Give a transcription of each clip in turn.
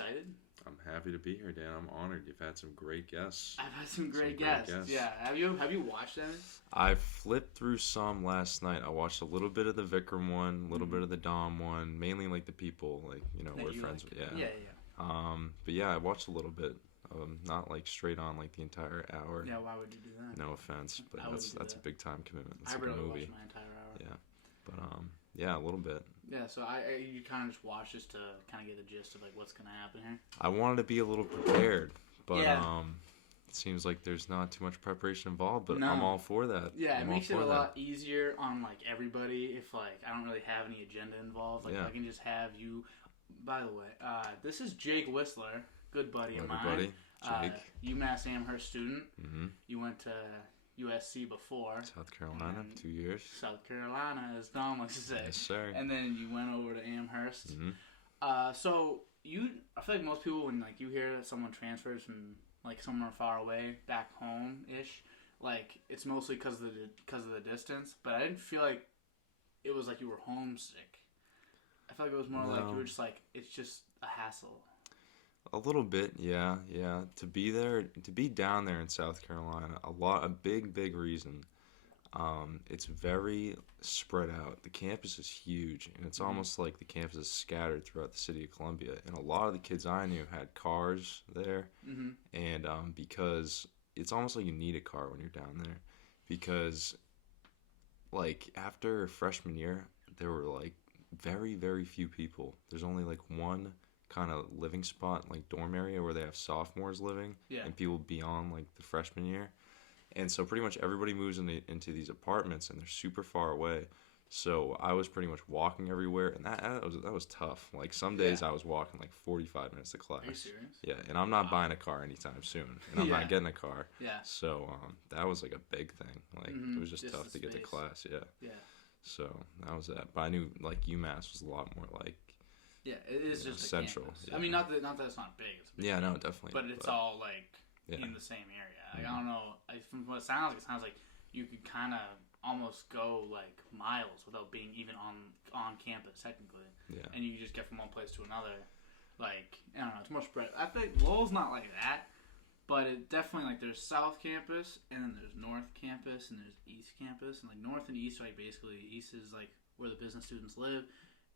excited? I'm happy to be here, Dan. I'm honored. You've had some great guests. I've had some great guests. Yeah. Have you watched any? I flipped through some last night. I watched a little bit of the Vikram one, a little bit of the Dom one, mainly like the people, like, we're friends with. Yeah. Yeah. But yeah, I watched a little bit. Not like straight on like the entire hour. Yeah, why would you do that? No offense, but that's a big time commitment. It's I like really a movie. watched my entire hour. Yeah. But yeah, a little bit. Yeah, so you kind of just watch just to kind of get the gist of like what's gonna happen here. I wanted to be a little prepared, but yeah. It seems like there's not too much preparation involved. But no. I'm all for that. Yeah, it makes it a lot easier on like everybody if like I don't really have any agenda involved. Like I can just have you. By the way, this is Jake Whisler, good buddy of mine. Buddy. Jake. UMass Amherst student. Mm-hmm. You went to USC before. South Carolina, 2 years. South Carolina, as Dom likes to say. Yes, sir. And then you went over to Amherst. Mm-hmm. So I feel like most people, when like you hear that someone transfers from like somewhere far away back home ish, like it's mostly because of the distance. But I didn't feel like it was like you were homesick. I felt like it was more like you were just like it's just a hassle. A little bit, yeah. To be down there in South Carolina, a big reason. It's very spread out. The campus is huge, and it's almost like the campus is scattered throughout the city of Columbia. And a lot of the kids I knew had cars there, and because it's almost like you need a car when you're down there, because like after freshman year, there were like very few people. There's only like one kind of living spot, like dorm area where they have sophomores living and people beyond like the freshman year. And so pretty much everybody moves into these apartments and they're super far away. So I was pretty much walking everywhere, and that was tough. Like some days I was walking like 45 minutes to class. Are you serious? Yeah, and I'm not buying a car anytime soon, and I'm not getting a car. Yeah. So that was like a big thing. Like it was just tough to get to class. Yeah. Yeah. So that was that. But I knew like UMass was a lot more like. Yeah, it is just central. Yeah. I mean, not that it's not big. It's big no, definitely. But it's all like in the same area. Like, I don't know. From what it sounds like you could kind of almost go like miles without being even on campus technically. Yeah. And you just get from one place to another. Like I don't know. It's more spread. I think Lowell's not like that, but it definitely like there's South Campus and then there's North Campus and there's East Campus, and like North and East are like basically East is like where the business students live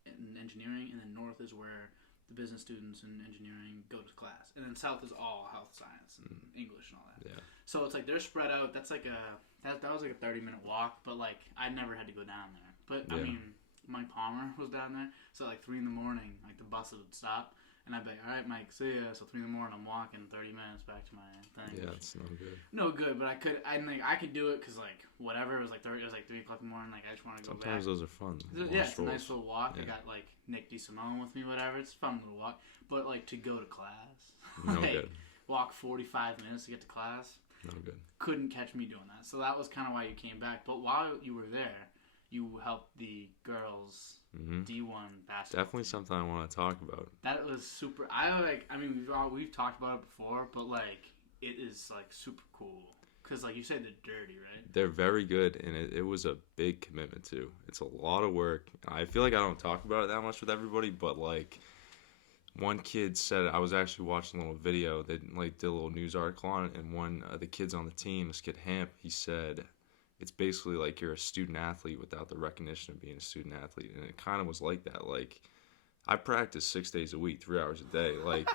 in engineering, and then North is where the business students in engineering go to class, and then South is all health science and English and all that. Yeah. So it's like they're spread out. That's like that was like a 30-minute walk, but like I never had to go down there. But I mean, Mike Palmer was down there, so like 3 a.m, like the bus would stop, and I'd be like, all right, Mike, see ya. So 3 a.m, I'm walking 30 minutes back to my thing. Yeah, it's no good. No good, but I could do it because like whatever, it was like 3 o'clock in the morning. Like I just want to go back. Sometimes those are fun. Yeah, it's a nice little walk. I got like Nick DeSimone with me, whatever. It's a fun little walk. But like to go to class, no good. Walk 45 minutes to get to class. No good. Couldn't catch me doing that. So that was kind of why you came back. But while you were there, you helped the girls D1 basketball. Definitely something I want to talk about. That was super. I mean, we've talked about it before, but like it is like super cool. Because like you said, they're dirty, right? They're very good, and it was a big commitment too. It's a lot of work. I feel like I don't talk about it that much with everybody, but like one kid said, I was actually watching a little video. They like did a little news article on it, and one of the kids on the team, this kid Hamp, he said it's basically like you're a student athlete without the recognition of being a student athlete, and it kind of was like that. Like I practice 6 days a week, 3 hours a day. Like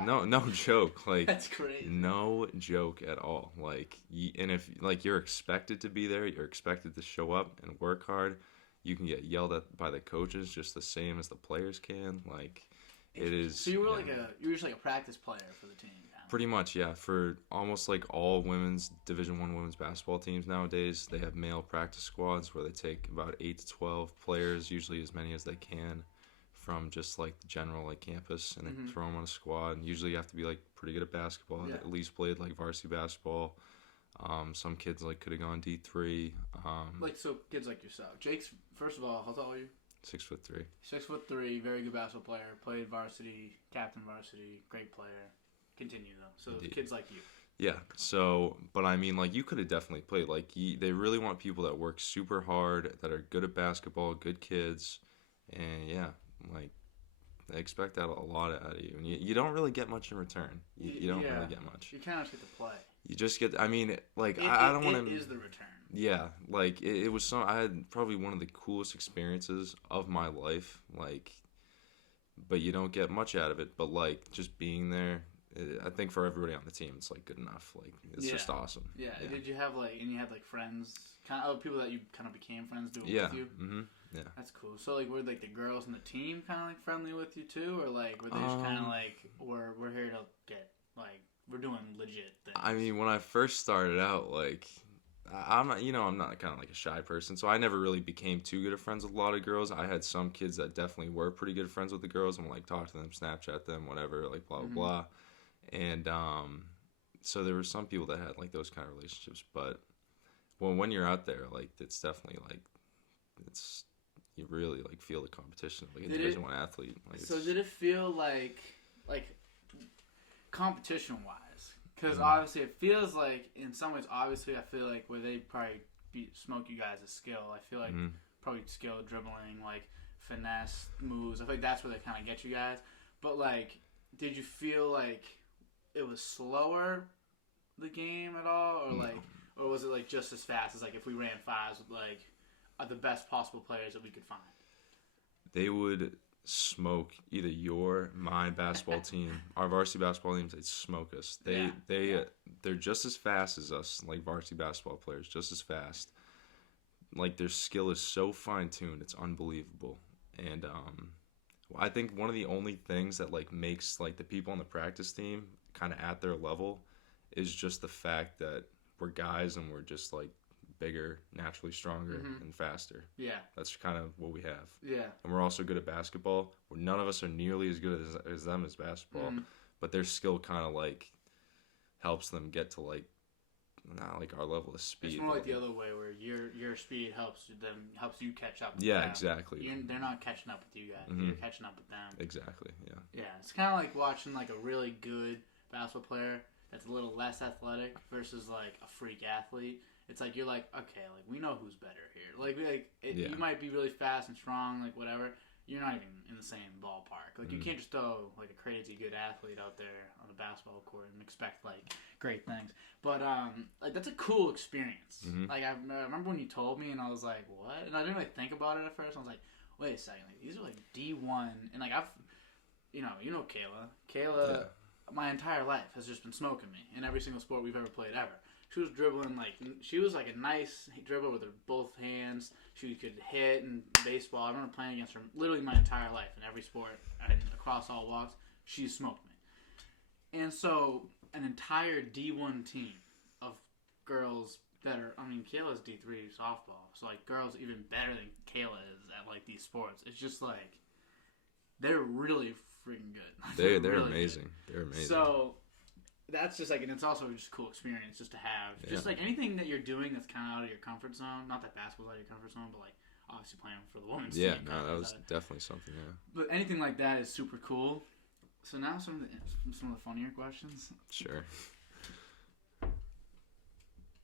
no joke. Like that's crazy. No joke at all. Like and if like you're expected to be there, you're expected to show up and work hard. You can get yelled at by the coaches just the same as the players can. Like it is. So you were you were just like a practice player for the team. Pretty much, yeah. For almost like all women's Division I women's basketball teams nowadays, they have male practice squads where they take about 8 to 12 players, usually as many as they can, from just like the general like campus, and they throw them on a squad. And usually you have to be like pretty good at basketball, at least played like varsity basketball. Some kids like could have gone D3. Like so, kids like yourself. Jake's first of all, how tall are you? 6'3". 6'3", very good basketball player. Played varsity, captain varsity, great player. Continue though. So kids like you. Yeah. So, but I mean, like you could have definitely played. Like they really want people that work super hard, that are good at basketball, good kids, and yeah, like They expect that a lot out of you, and you don't really get much in return. You don't really get much. You kind of just get to play. You just get. I mean, like I don't want to. It is the return. Yeah, like it was some. I had probably one of the coolest experiences of my life. Like, but you don't get much out of it. But like just being there, I think for everybody on the team, it's like good enough. Like it's just awesome. Yeah. Did you have like, and you had like friends, kind of people that you kind of became friends doing with you? Mm-hmm. Yeah. That's cool. So like, were like the girls in the team kind of like friendly with you too, or like were they just kind of like, we're here to get like we're doing legit things? I mean, when I first started out, like I'm not, I'm not kind of like a shy person, so I never really became too good of friends with a lot of girls. I had some kids that definitely were pretty good friends with the girls, and would, like talk to them, Snapchat them, whatever, like blah blah blah. And so there were some people that had like those kind of relationships, but when you're out there, like it's definitely like you really like feel the competition like a Division I athlete. Like, so did it feel like competition wise? Because obviously it feels like in some ways, obviously I feel like where they probably smoke you guys' skill. I feel like probably skill, dribbling, like finesse moves. I feel like that's where they kind of get you guys. But like, did you feel like it was slower, the game at all, or like, or was it like just as fast as like if we ran fives with like the best possible players that we could find? They would smoke either my basketball team, our varsity basketball teams. They'd smoke us. They're just as fast as us, like varsity basketball players, just as fast. Like their skill is so fine tuned, it's unbelievable. And I think one of the only things that like makes like the people on the practice team kind of at their level is just the fact that we're guys and we're just like bigger, naturally stronger, and faster. Yeah. That's kind of what we have. Yeah. And we're also good at basketball. None of us are nearly as good as them as basketball, but their skill kind of like helps them get to like not like our level of speed. It's more like the other way where your speed helps you catch up with them. Yeah, exactly. They're not catching up with you guys. You're catching up with them. Exactly, yeah. Yeah, it's kind of like watching like a really good basketball player that's a little less athletic versus like a freak athlete. It's like you're like, okay, like we know who's better here. You might be really fast and strong, like whatever. You're not even in the same ballpark. Like you can't just throw like a crazy good athlete out there on the basketball court and expect like great things. But like that's a cool experience. Like I remember when you told me, and I was like, what? And I didn't really think about it at first. I was like, wait a second, like these are like D1, and like I've, you know Kayla, my entire life has just been smoking me in every single sport we've ever played ever. She was dribbling she was like a nice dribbler with her both hands. She could hit in baseball. I remember playing against her literally my entire life in every sport and across all walks. She smoked me. And so an entire D1 team of girls that are, Kayla's D3 softball. So like girls even better than Kayla is at like these sports. It's just like they're really freaking good. They're really amazing. Good. They're amazing. So that's just like, and it's also just a cool experience just to have. Just like anything that you're doing that's kind of out of your comfort zone. Not that basketball's out of your comfort zone, but like obviously playing for the women's team. Yeah, no, that was definitely something. Yeah. But anything like that is super cool. So now some of the funnier questions. Sure.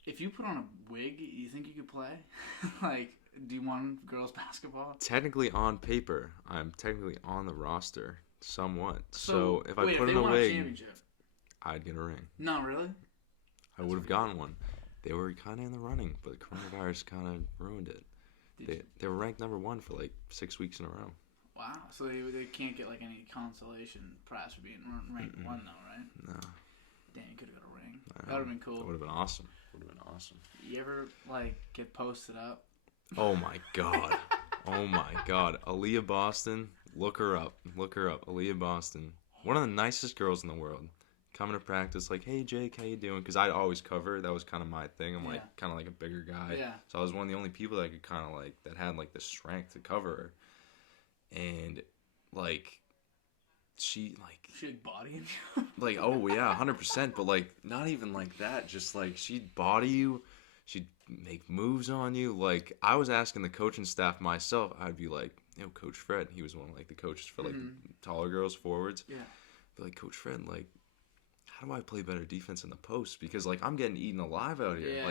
If you put on a wig, you think you could play? Like D1 girls basketball? Technically, on paper, I'm technically on the roster somewhat. So if I put in a wig, championship, I'd get a ring. No, really? I would have gotten one. They were kind of in the running, but coronavirus kind of ruined it. They were ranked number 1 for like 6 weeks in a row. Wow. So they can't get like any consolation prize for being ranked 1 though, right? No. Damn, you could have got a ring. That would have been cool. That would have been awesome. You ever like get posted up? Oh my god. Oh my god. Aaliyah Boston, look her up. Aaliyah Boston. One of the nicest girls in the world. Coming to practice, like, hey Jake, how you doing? Because I'd always cover. That was kind of my thing. I'm like kind of like a bigger guy. Yeah. So I was one of the only people that could kind of like that had like the strength to cover her. And like she like bodying you. Like, oh yeah, 100%. But like not even like that. Just like she'd body you. She'd make moves on you. Like I was asking the coaching staff myself. I'd be like, Coach Fred. He was one of like the coaches for like taller girls, forwards. Yeah. Be like, Coach Fred, like, how do I play better defense in the post? Because like I'm getting eaten alive out here.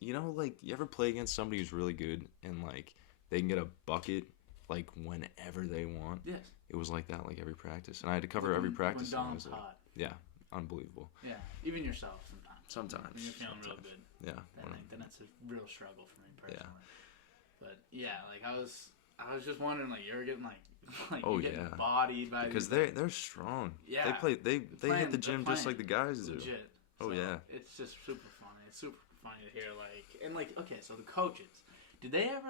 You ever play against somebody who's really good and like they can get a bucket like whenever they want. Yes. It was like that, like every practice, and I had to cover every practice. When Dom's hot. Yeah, unbelievable. Yeah, even yourself sometimes. Sometimes. When you're feeling real good. Yeah. Then it's a real struggle for me personally. Yeah. But yeah, like I was just wondering, like you're getting like oh you're getting yeah, bodied by because these, they're strong. Yeah, they hit the gym just like the guys do. Legit. Oh so yeah. It's just super funny. It's super funny to hear okay, so the coaches, did they ever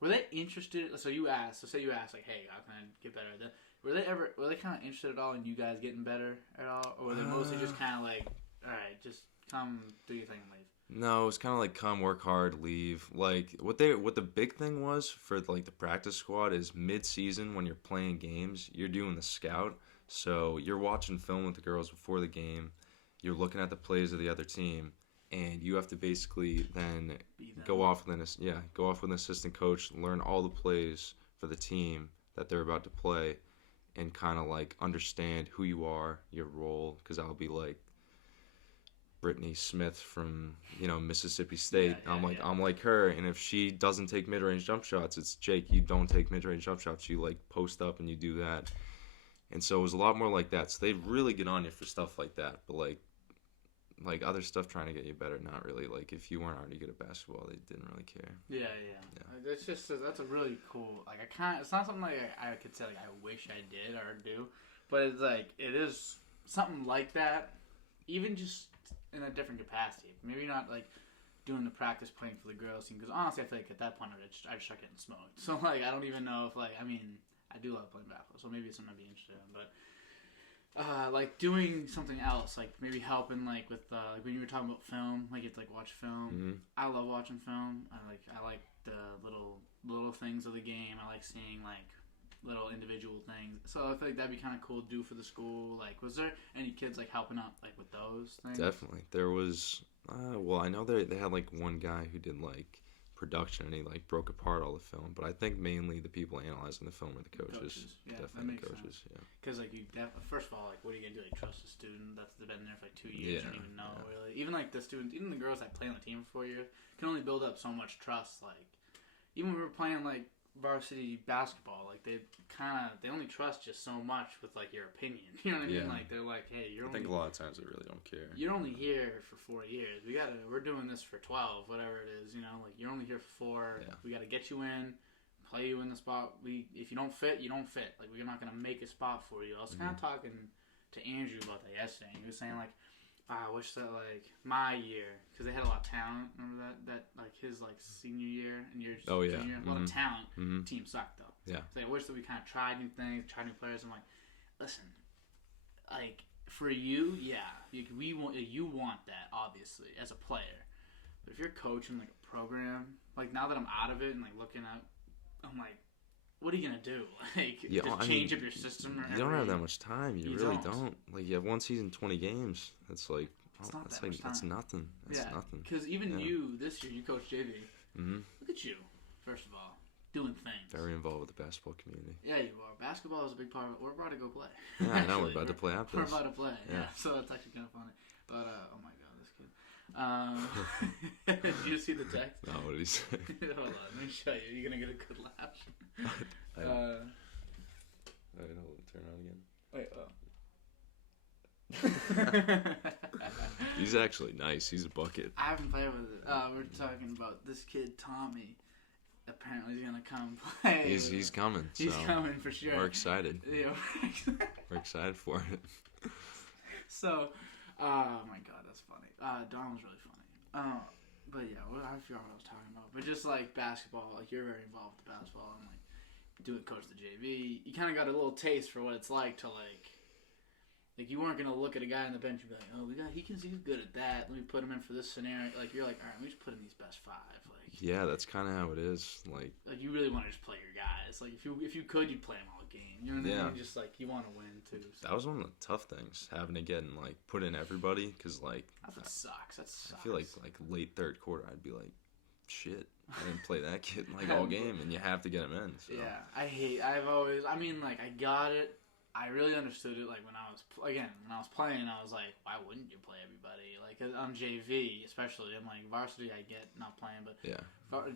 were they interested? So say you asked like, hey, how can I get better at that? Were they kind of interested at all in you guys getting better at all, or were they mostly just kind of like, all right, just come do your thing and leave? No, it's kind of like come work hard, leave. Like what the big thing was for like the practice squad is mid-season when you're playing games, you're doing the scout. So you're watching film with the girls before the game. You're looking at the plays of the other team, and you have to basically then go off with an assistant coach, learn all the plays for the team that they're about to play, and kind of like understand who you are, your role. Because I'll be like Brittany Smith from Mississippi State. I'm like her, and if she doesn't take mid-range jump shots, it's Jake. You don't take mid-range jump shots. You like post up and you do that. And so it was a lot more like that. So they really get on you for stuff like that. But like other stuff trying to get you better, not really. Like if you weren't already good at basketball, they didn't really care. Yeah. That's just that's a really cool. Like it's not something like I could say like I wish I did or do, but it's like it is something like that, even just in a different capacity. Maybe not like doing the practice playing for the girls team, because honestly I feel like at that point I'd just start getting smoked. So like I don't even know if I do love playing basketball, so maybe it's something I'd be interested in, but. Like doing something else, like maybe helping, like with when you were talking about film, like it's like watch film. Mm-hmm. I love watching film. I like the little things of the game. I like seeing like little individual things. So I feel like that'd be kind of cool to do for the school. Like, was there any kids like helping out like with those things? Definitely, there was. Well, I know they had like one guy who did like production, and he like broke apart all the film. But I think mainly the people analyzing the film are the coaches. Yeah, definitely that makes coaches. Sense. Yeah. Because like first of all, like what are you gonna do? Like trust a student that's been there for like 2 years? You don't even know really. Even like the students, even the girls that play on the team for 4 years can only build up so much trust. Like even when we were playing like varsity basketball, like they only trust you so much with like your opinion. You know what I mean? Like they're like, hey, I think a lot of times they really don't care. You're only here for 4 years. We're doing this for 12, whatever it is. Like you're only here for 4. Yeah. We gotta get you in, play you in the spot. If you don't fit, you don't fit. Like we're not gonna make a spot for you. I was kind of talking to Andrew about that yesterday. He was saying like, I wish that like my year, because they had a lot of talent. Remember that like his like senior year and your junior year, a lot of talent. Team sucked though. Yeah. So I wish that we kind of tried new things, tried new players. I'm like, listen, like for you, you want that obviously as a player. But if you're coaching like a program, like now that I'm out of it and like looking at, I'm like, what are you gonna do? Like just change up your system? You don't have that much time. You really don't. Like you have one season, 20 games. That's like that's nothing. That's nothing. Because even you this year, you coached JV. Mm-hmm. Look at you. First of all, doing things. Very involved with the basketball community. Yeah, you are. Basketball is a big part of it. We're about to go play. Yeah, I know. We're about to play out this. We're about to play. Yeah. So it's actually kind of funny. But oh my god, this kid. Did you see the text? No, what did he say? Hold on, let me show you. You're gonna get a good laugh. Wait, hold on. Turn on again. Wait. He's actually nice. He's a bucket. I haven't played with it. We're talking about this kid Tommy. Apparently he's gonna come play. He's coming. He's coming for sure. We're excited. Yeah, we're excited for it. So, oh my god, that's funny. Don was really funny. But yeah, I forgot what I was talking about. But just like basketball, like you're very involved with basketball and like doing coach the JV. You kind of got a little taste for what it's like to like you weren't gonna look at a guy on the bench and be like, oh, he's good at that. Let me put him in for this scenario. Like you're like, all right, let me just put in these best 5. Like yeah, that's kind of how it is. Like you really want to just play your guys. Like if you could, you'd play them all game. You know what I mean? Just like you want to win too. So. That was one of the tough things, having to get and like put in everybody, because like that sucks. That sucks. I feel like late third quarter, I'd be like, shit, I didn't play that kid like all game, and you have to get him in. So. Yeah, I got it I really understood it, like, when I was playing, I was like, why wouldn't you play everybody? Like, on JV, especially, I'm like, varsity, I get not playing, but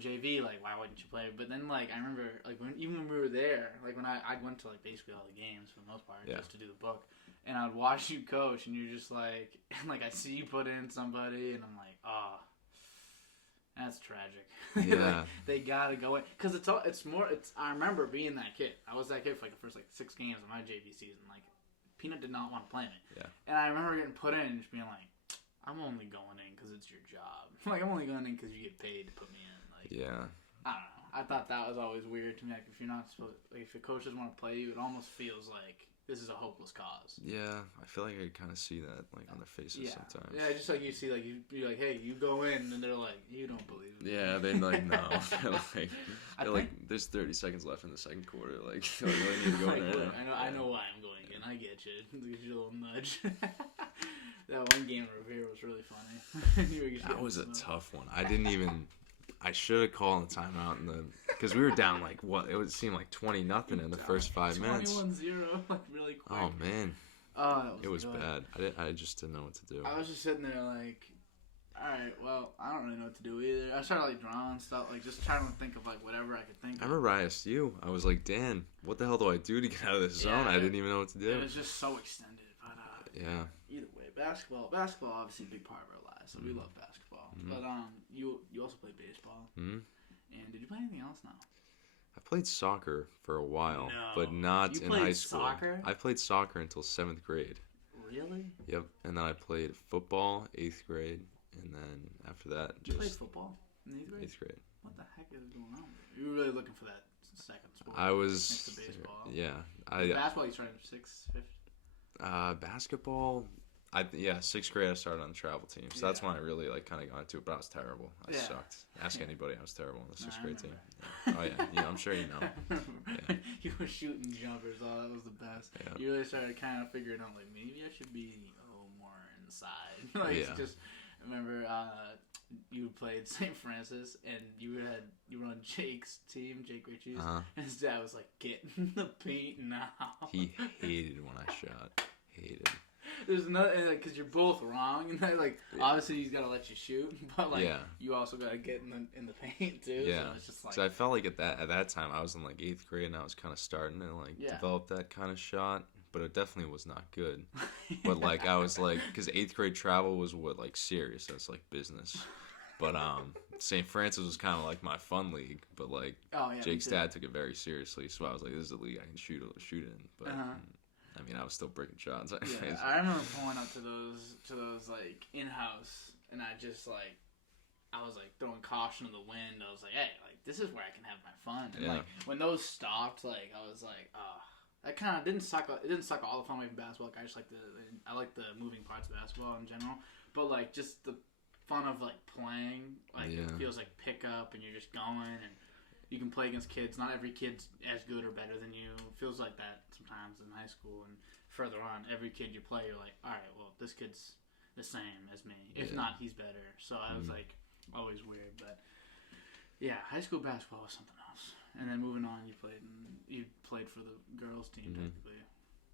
JV, like, why wouldn't you play? But then, like, I remember, like, even when we were there, like, when I went to, like, basically all the games, for the most part, just to do the book, and I'd watch you coach, and you're just like, and, like, I see you put in somebody, and I'm like, oh, that's tragic. Yeah. Like, they gotta go in. Because I remember being that kid. I was that kid for like the first 6 games of my JV season. Like, Peanut did not want to play me. Yeah. And I remember getting put in and just being like, I'm only going in because it's your job. Like, I'm only going in because you get paid to put me in. Like, Yeah. I don't know. I thought that was always weird to me. Like, if you're not supposed, like, if the coach doesn't want to play you, it almost feels like this is a hopeless cause. Yeah, I feel like I kind of see that, like, on their faces sometimes. Yeah, just like you see, like, you're like, hey, you go in, and they're like, you don't believe me. Yeah, they're like, no. they're like, there's 30 seconds left in the second quarter. Like, you really need to go in there. I know why I'm going in. I get you. Get you a little nudge. That one game in Revere was really funny. That was a tough one. I should have called the timeout because we were down like what? It would seem like 20-0 in the first 5 minutes. 21-0, like really quick. Oh man, it was bad. I just didn't know what to do. I was just sitting there like, all right, well, I don't really know what to do either. I started like drawing stuff, like just trying to think of like whatever I could think of. I remember I asked you. I was like, Dan, what the hell do I do to get out of this zone? I didn't even know what to do. It was just so extended, but yeah. Either way, basketball obviously a big part of our lives, so we love basketball. But you also played baseball. And did you play anything else now? I played soccer for a while, but not in high school. Soccer? I played soccer until 7th grade. Really? Yep. And then I played football 8th grade, and then after that, you played football in 8th grade? 8th grade. What the heck is going on? You were really looking for that second sport. I was next to baseball. Yeah. Basketball, you started 6th, 5th. Basketball. 6th grade I started on the travel team, so that's when I really like kind of got into it. But I was terrible. I sucked. Ask anybody, I was terrible on the 6th grade team. Yeah. Oh yeah, I'm sure you know. Yeah. You were shooting jumpers. Oh, that was the best. Yeah. You really started kind of figuring out like maybe I should be more inside. Just remember you played St. Francis and you were on Jake's team, Jake Ritchie's, and his dad was like, "Get in the paint now." He hated when I shot. Hated. There's another, because you're both wrong, and obviously he's got to let you shoot, but you also got to get in the paint too. Yeah, so it's just like. So I felt like at that time I was in like 8th grade and I was kind of starting to develop that kind of shot, but it definitely was not good. But like I was like, because 8th grade travel was like serious, that's like business. But St. Francis was kind of like my fun league, but like Jake's dad took it very seriously, so I was like, this is a league I can shoot in, but. I mean, I was still breaking shots. Yeah, I remember pulling up to those like in-house, and I was like throwing caution to the wind. I was like, hey, like this is where I can have my fun. And like when those stopped, like I was like, that kind of didn't suck. It didn't suck all the fun away from basketball. Like, I like the moving parts of basketball in general, but like just the fun of like playing. Like it feels like pickup, and you're just going and. You can play against kids. Not every kid's as good or better than you. It feels like that sometimes in high school and further on. Every kid you play, you're like, all right, well, this kid's the same as me. If not, he's better. So I was like, always weird. But yeah, high school basketball was something else. And then moving on, you played for the girls team technically.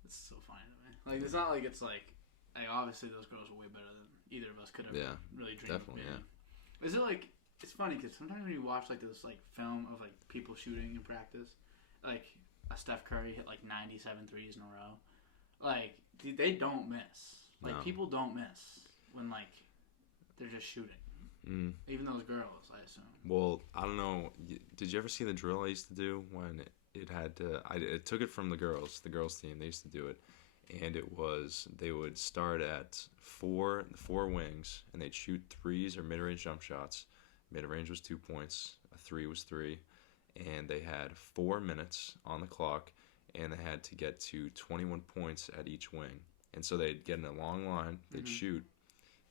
It's so funny to me. Like it's not like it's like obviously those girls were way better than either of us could have really dreamed. Definitely, yeah. Is it like? It's funny because sometimes when you watch like this like film of like people shooting in practice, like a Steph Curry hit like 97 threes in a row, like they don't miss. Like people don't miss when like they're just shooting. Even those girls, I assume. Well, I don't know. Did you ever see the drill I used to do when it had to? I took it from the girls team. They used to do it, and they would start at four wings, and they'd shoot threes or mid-range jump shots. Mid-range was 2 points, a 3 was 3, and they had 4 minutes on the clock, and they had to get to 21 points at each wing. And so they'd get in a long line, they'd shoot,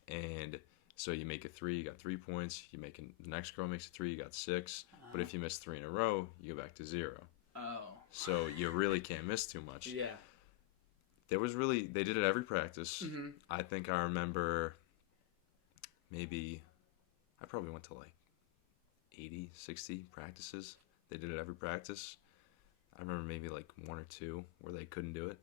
and so you make a 3, you got 3 points. The next girl makes a 3, you got 6. But if you miss 3 in a row, you go back to 0. Oh. So you really can't miss too much. Yeah. They did it every practice. I think I remember I probably went to like 80, 60 practices. They did it every practice. I remember maybe like 1 or 2 where they couldn't do it.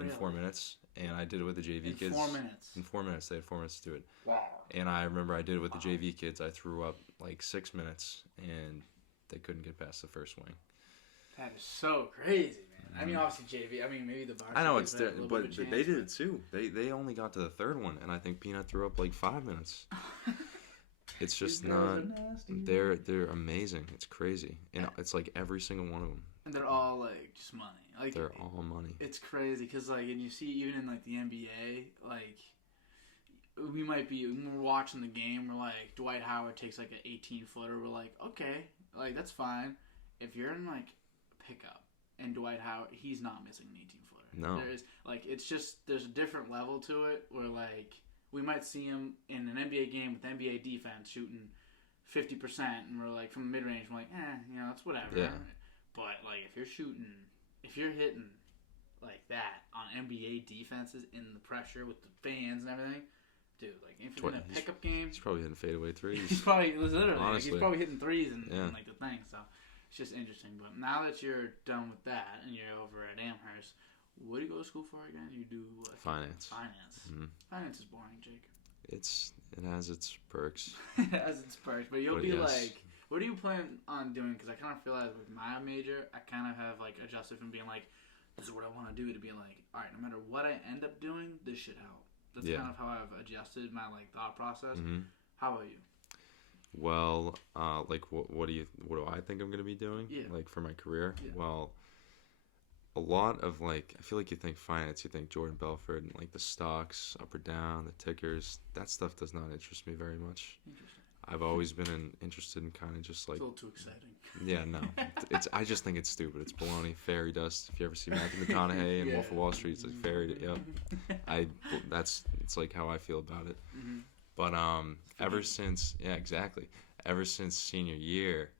in 4 minutes, and I did it with the JV kids. 4 minutes. In 4 minutes, they had 4 minutes to do it. Wow. And I remember I did it with the JV kids. I threw up like 6 minutes, and they couldn't get past the first swing. That is so crazy, man. I mean, obviously JV. I mean, maybe the varsity. I know it's but chance, they did it too. They only got to the third one, and I think Peanut threw up like 5 minutes. It's just not. They're amazing. It's crazy, and it's like every single one of them. And they're all like just money. Like they're all money. It's crazy because like, and you see even in like the NBA, like when we're watching the game, we're like Dwight Howard takes like an 18-footer. We're like, okay, like that's fine. If you're in like pickup and Dwight Howard, he's not missing an 18-footer. No, there's like it's just there's a different level to it where like. We might see him in an NBA game with NBA defense shooting 50%, and we're like, from the mid-range, we're like, it's whatever. Yeah. But, like, if you're hitting like that on NBA defenses in the pressure with the fans and everything, dude, like, if you're in a pickup game. He's probably hitting fadeaway threes. He's probably, literally, honestly. he's probably hitting threes and like the thing, so it's just interesting. But now that you're done with that and you're over at Amherst, what do you go to school for again? You do what? Finance. Mm-hmm. Finance is boring, Jake. It has its perks. It has its perks, but you'll be like, what do you plan on doing? Because I kind of feel like with my major, I kind of have like adjusted from being like, this is what I want to do, to being like, all right, no matter what I end up doing, this should help. That's kind of how I've adjusted my like thought process. Mm-hmm. How about you? Well, like what do I think I'm gonna be doing? Yeah. Like for my career? Yeah. Well, a lot of like, I feel like you think finance, you think Jordan Belfort and like the stocks up or down, the tickers. That stuff does not interest me very much. I've always been interested in kind of just like. It's a little too exciting. Yeah, no, I just think it's stupid. It's baloney, fairy dust. If you ever see Matthew McConaughey and Wolf of Wall Street, it's like fairy. Yep. It's like how I feel about it. Mm-hmm. But ever since senior year,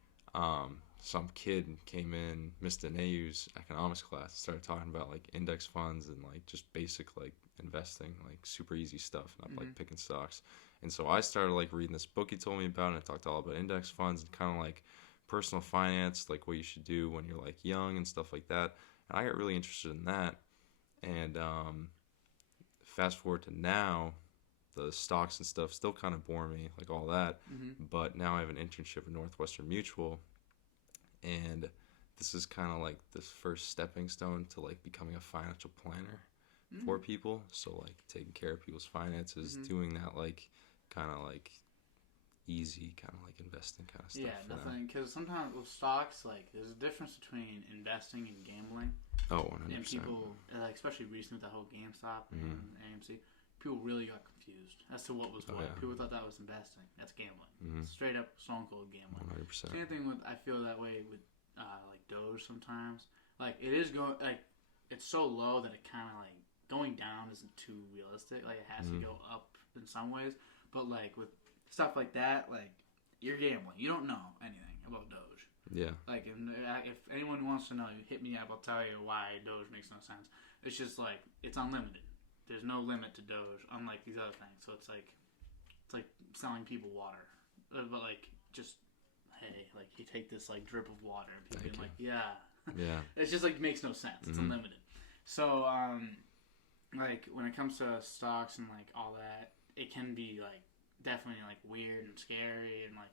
some kid came in, Mr. Nayu's economics class, and started talking about like index funds and like just basic like investing, like super easy stuff, not like picking stocks. And so I started like reading this book he told me about, and it talked all about index funds and kind of like personal finance, like what you should do when you're like young and stuff like that. And I got really interested in that. And fast forward to now, the stocks and stuff still kind of bore me, like all that. Mm-hmm. But now I have an internship at Northwestern Mutual. And this is kind of like this first stepping stone to like becoming a financial planner for people. So like taking care of people's finances, doing that like kind of like easy kind of like investing kind of stuff. Yeah, nothing. Because sometimes with stocks, like there's a difference between investing and gambling. Oh, 100%. And people, like especially recently with the whole GameStop and AMC, people really got confused as to what was what. Yeah. People thought that was investing. That's gambling. Straight up stone cold gambling. 100%. Same thing with, I feel that way with like Doge sometimes. Like it is going, like it's so low that it kind of like going down isn't too realistic. Like it has to go up in some ways. But like with stuff like that, like you're gambling. You don't know anything about Doge. Yeah. Like if anyone wants to know, hit me up. I'll tell you why Doge makes no sense. It's just like it's unlimited. There's no limit to Doge, unlike these other things. So it's like selling people water, but like just hey, like you take this like drip of water, and people being like, yeah. It's just like makes no sense. It's unlimited. So like when it comes to stocks and like all that, it can be like definitely like weird and scary, and like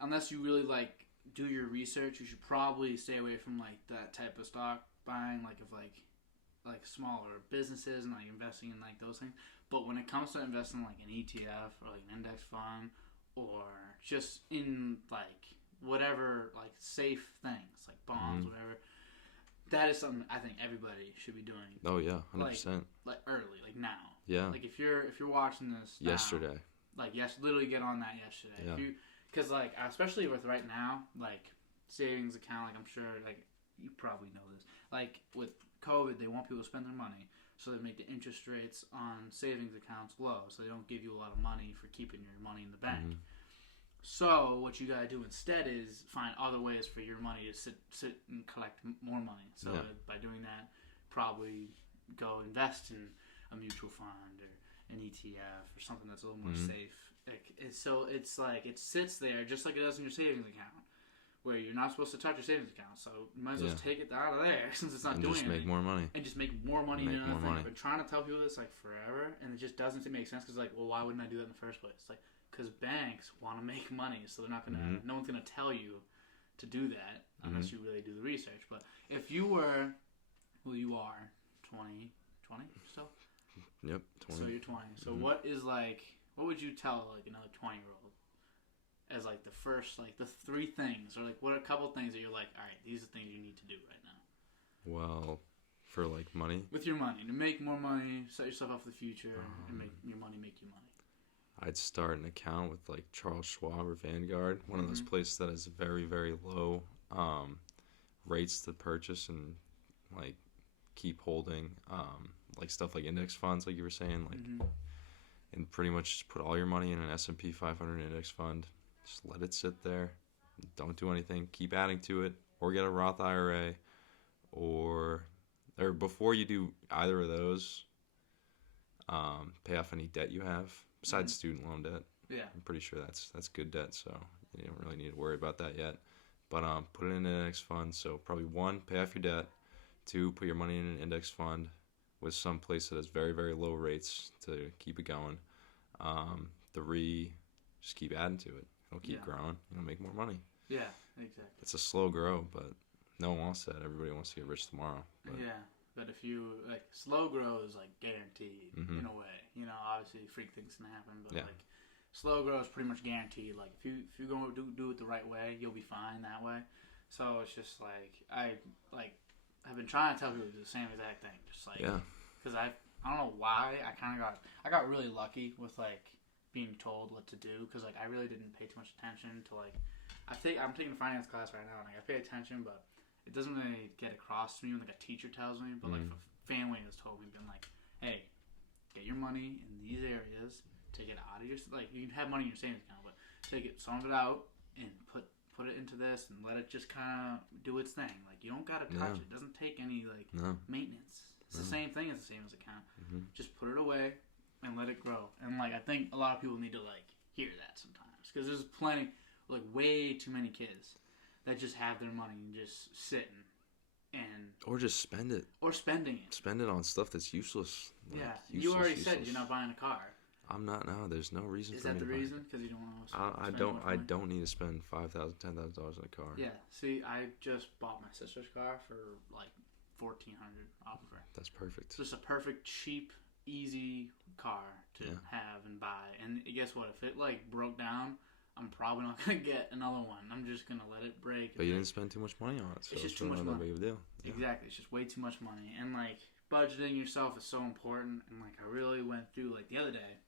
unless you really like do your research, you should probably stay away from like that type of stock buying, like of like smaller businesses and like investing in like those things. But when it comes to investing in like an ETF or like an index fund or just in like whatever like safe things like bonds, whatever, that is something I think everybody should be doing. Oh yeah, 100%. Like early, like now. Yeah. Like if you're watching this now, yesterday. Like literally get on that yesterday. Yeah. Because like especially with right now, like savings account, like I'm sure like you probably know this. Like with COVID, they want people to spend their money, so they make the interest rates on savings accounts low, so they don't give you a lot of money for keeping your money in the bank. So what you gotta do instead is find other ways for your money to sit and collect more money. So by doing that, probably go invest in a mutual fund or an ETF or something that's a little more safe. So it's like it sits there just like it does in your savings account. where you're not supposed to touch your savings account. So you might as well just take it out of there since it's not doing anything. And just make more money. And just make more money than another thing. I've been trying to tell people this like forever, and it just doesn't make sense because like, well, why wouldn't I do that in the first place? It's like, because banks want to make money, so they're not going to, no one's going to tell you to do that unless you really do the research. But if you were, well, you are 20 still? Yep, 20. So you're 20. So what would you tell like another 20-year-old as like the first, like the 3 things, or like what are a couple things that you're like, all right, these are things you need to do right now? Well, for like money? With your money, to make more money, set yourself up for the future, and make your money make you money. I'd start an account with like Charles Schwab or Vanguard, one of those places that has very, very low rates to purchase and like keep holding, like stuff like index funds, like you were saying, like, and pretty much just put all your money in an S&P 500 index fund. Just let it sit there. Don't do anything. Keep adding to it, or get a Roth IRA, or before you do either of those, pay off any debt you have besides student loan debt. Yeah, I'm pretty sure that's good debt, so you don't really need to worry about that yet. But put it in an index fund. So probably 1, pay off your debt. 2, put your money in an index fund with some place that has very, very low rates to keep it going. 3, just keep adding to it. It'll keep growing. You'll make more money. Yeah, exactly. It's a slow grow, but no one wants that. Everybody wants to get rich tomorrow. But. Yeah, but if you, like, slow grow is, like, guaranteed in a way. You know, obviously freak things can happen, but, like, slow grow is pretty much guaranteed. Like, if you go do it the right way, you'll be fine that way. So it's just, like, I've been trying to tell people to do the same exact thing. Just, like, because I don't know why, I got really lucky with, like, being told what to do, because like I really didn't pay too much attention to like I'm taking a finance class right now, and like I pay attention, but it doesn't really get across to me when like a teacher tells me. But like if a family has told me, been like, hey, get your money in these areas, take it out of your, like you can have money in your savings account, but take it, some of it out and put it into this and let it just kind of do its thing. Like you don't gotta touch it. It doesn't take any like maintenance. It's the same thing as a savings account. Just put it away and let it grow. And like I think a lot of people need to like hear that sometimes, because there's plenty, like way too many kids that just have their money and just sitting or just spend it, or spending it. Spend it on stuff that's useless. Like, you already said you're not buying a car. I'm not now. There's no reason. Is for that me the to reason? Because you don't want to. I don't need to spend $5,000, $10,000 in a car. Yeah. See, I just bought my sister's car for like $1,400 off of her. That's perfect. It's just a perfect, cheap, easy car to have and buy. And guess what? If it like broke down, I'm probably not gonna get another one. I'm just gonna let it break. But you didn't spend too much money on it, so it's just too much money. Not that big of a deal. Exactly. It's just way too much money. And like budgeting yourself is so important. And like I really went through like the other day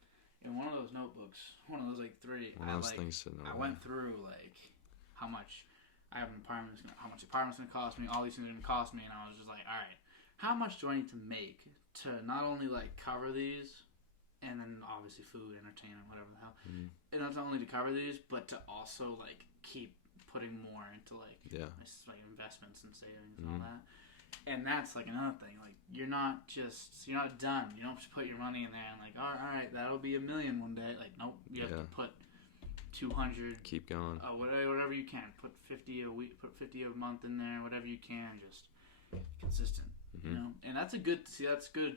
in one of those notebooks, one of those like 3. I went through like how much I have an apartment. How much the apartment's gonna cost me? All these things are gonna cost me, and I was just like, all right, how much do I need to make to not only like cover these, and then obviously food, entertainment, whatever the hell, and not only to cover these, but to also like keep putting more into like like investments and savings and all that. And that's like another thing. Like you're not done. You don't just put your money in there and like, all right, that'll be $1 million one day. Like nope, you have to put 200. Keep going. Whatever you can. Put 50 a week. Put 50 a month in there. Whatever you can. Just consistent. You know, and that's good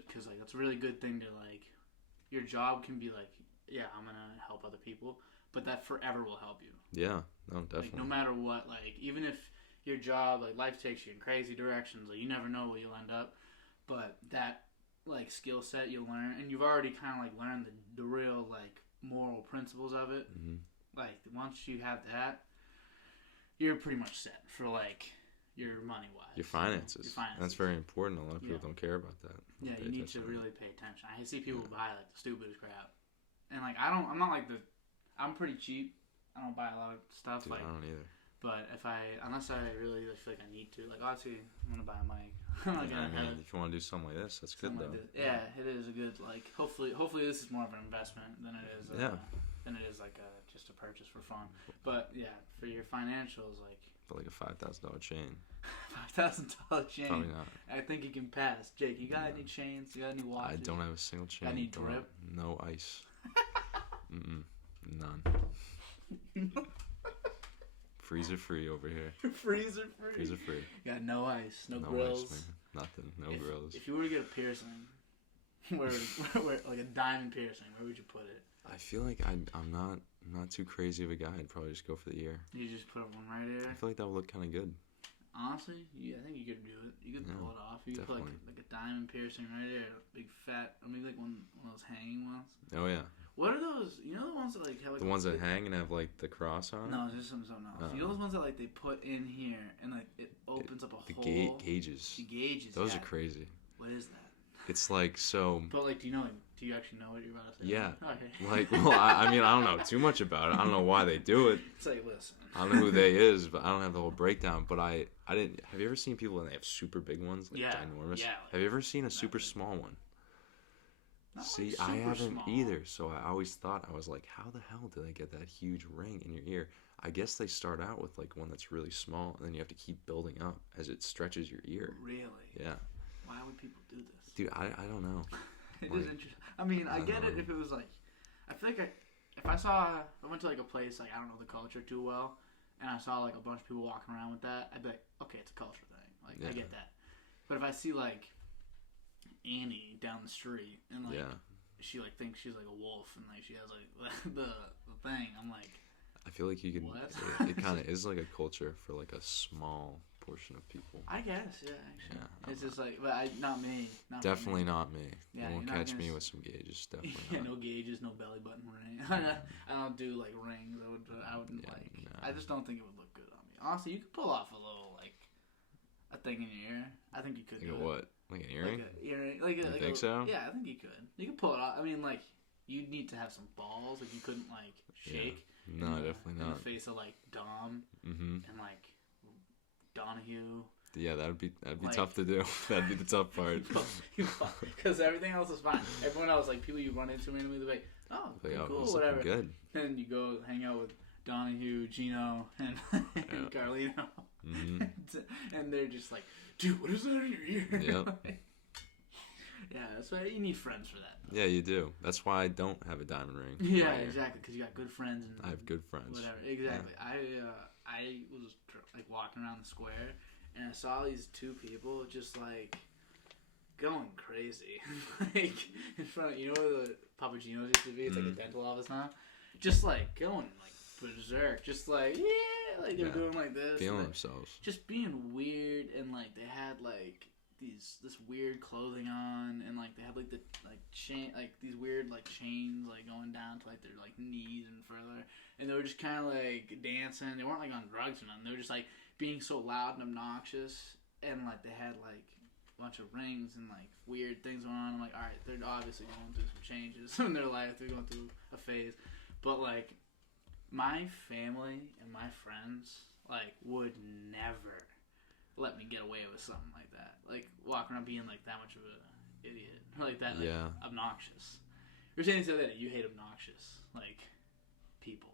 because like that's a really good thing to like. Your job can be like, I'm gonna help other people, but that forever will help you. Yeah, no, definitely. Like, no matter what, like even if your job, like life takes you in crazy directions, like you never know where you'll end up, but that like skill set you'll learn, and you've already kind of like learned the real like moral principles of it. Like once you have that, you're pretty much set for like. Your money-wise. Your finances. That's very important. A lot of people don't care about that. Yeah, you need to really pay attention. I see people buy like the stupidest crap. And like I'm not like I'm pretty cheap. I don't buy a lot of stuff. Dude, like, I don't either. But unless I really feel like I need to, like obviously I'm gonna buy a mic. If you want to do something like this, that's good though. Like yeah, it is a good like. Hopefully this is more of an investment than it is. Than it is like just a purchase for fun. But yeah, for your financials, like. But like a $5,000 chain. $5,000 chain. Probably not. I think you can pass. Jake, you got any chains? You got any watches? I don't have a single chain. Got any drip? No ice. None. freezer free over here. Freezer free. Freezer free. Got no ice, no No grills. ice, man. Nothing. No grills. If you were to get a piercing, where like a diamond piercing, where would you put it? I feel like I'm not too crazy of a guy. I'd probably just go for the ear. You just put one right there. I feel like that would look kind of good. Honestly, yeah, I think you could do it. You could pull it off. You could put like a diamond piercing right there, big fat, or maybe like one of those hanging ones. Oh yeah. What are those? You know the ones that like have like the ones that hang and have like the cross on it? No, it's just something else. You know those ones that like they put in here and like it opens up a the hole. Gauges. The gauges. Those are crazy. What is that? It's like so. But like, do you actually know what you're about to say? Yeah. Okay. Like, well, I mean, I don't know too much about it. I don't know why they do it. It's like, listen. I don't know who they is, but I don't have the whole breakdown. But I didn't. Have you ever seen people and they have super big ones, like ginormous? Yeah. Like, have you ever seen a super small one? See, like I haven't small. either. So I always thought, I was like, how the hell do they get that huge ring in your ear? I guess they start out with like one that's really small, and then you have to keep building up as it stretches your ear. Really? Yeah. Why would people do this? Dude, I don't know. It is interesting. I mean, I get it if it was like, I feel like if I went to like a place like I don't know the culture too well, and I saw like a bunch of people walking around with that, I'd be like, okay, it's a culture thing. Like I get that. But if I see like Annie down the street and like she like thinks she's like a wolf and like she has like the thing, I'm like, I feel like you could. What? It kind of is like a culture for like a small portion of people. I guess, yeah, actually. Yeah, it's just like, but not me. Definitely not me. Yeah, you won't catch me with some gauges. Definitely yeah, not. no gauges, no belly button ring. I don't do like rings. I wouldn't like. No. I just don't think it would look good on me. Honestly, you could pull off a little like a thing in your ear. I think you could. Like a what? Like an earring? Like an earring. Like you think so? Yeah, I think you could. You could pull it off. I mean, like you'd need to have some balls. Like you couldn't like shake. Yeah. No, definitely not. In the face of like Dom and like Donahue. Yeah, that'd be like, tough to do. That'd be the tough part. Because everything else is fine. Everyone else, like people you run into randomly, they're like, oh, cool, whatever. Good. And you go hang out with Donahue, Gino, and Carlino, and they're just like, dude, what is that in your ear? Yep. Yeah, that's why you need friends for that. Yeah, you do. That's why I don't have a diamond ring. Yeah, exactly. Because you got good friends. And I have good friends. Whatever. Exactly. Yeah. I was like walking around the square, and I saw these two people just like going crazy, like in front of, you know where the Papagino's used to be? It's like a dental office now. Just like going like berserk, just like like they're doing like this, feeling themselves, just being weird, and like they had like this weird clothing on, and like they had like the chain, like these weird like chains like going down to like their like knees and further, and they were just kind of like dancing. They weren't like on drugs or nothing. They were just like being so loud and obnoxious, and like they had like a bunch of rings and like weird things going on. I'm like, all right, they're obviously going through some changes in their life. They're going through a phase, but like my family and my friends like would never let me get away with something like that. Like walking around being like that much of an idiot, like that, like obnoxious. You're saying that you hate obnoxious like people.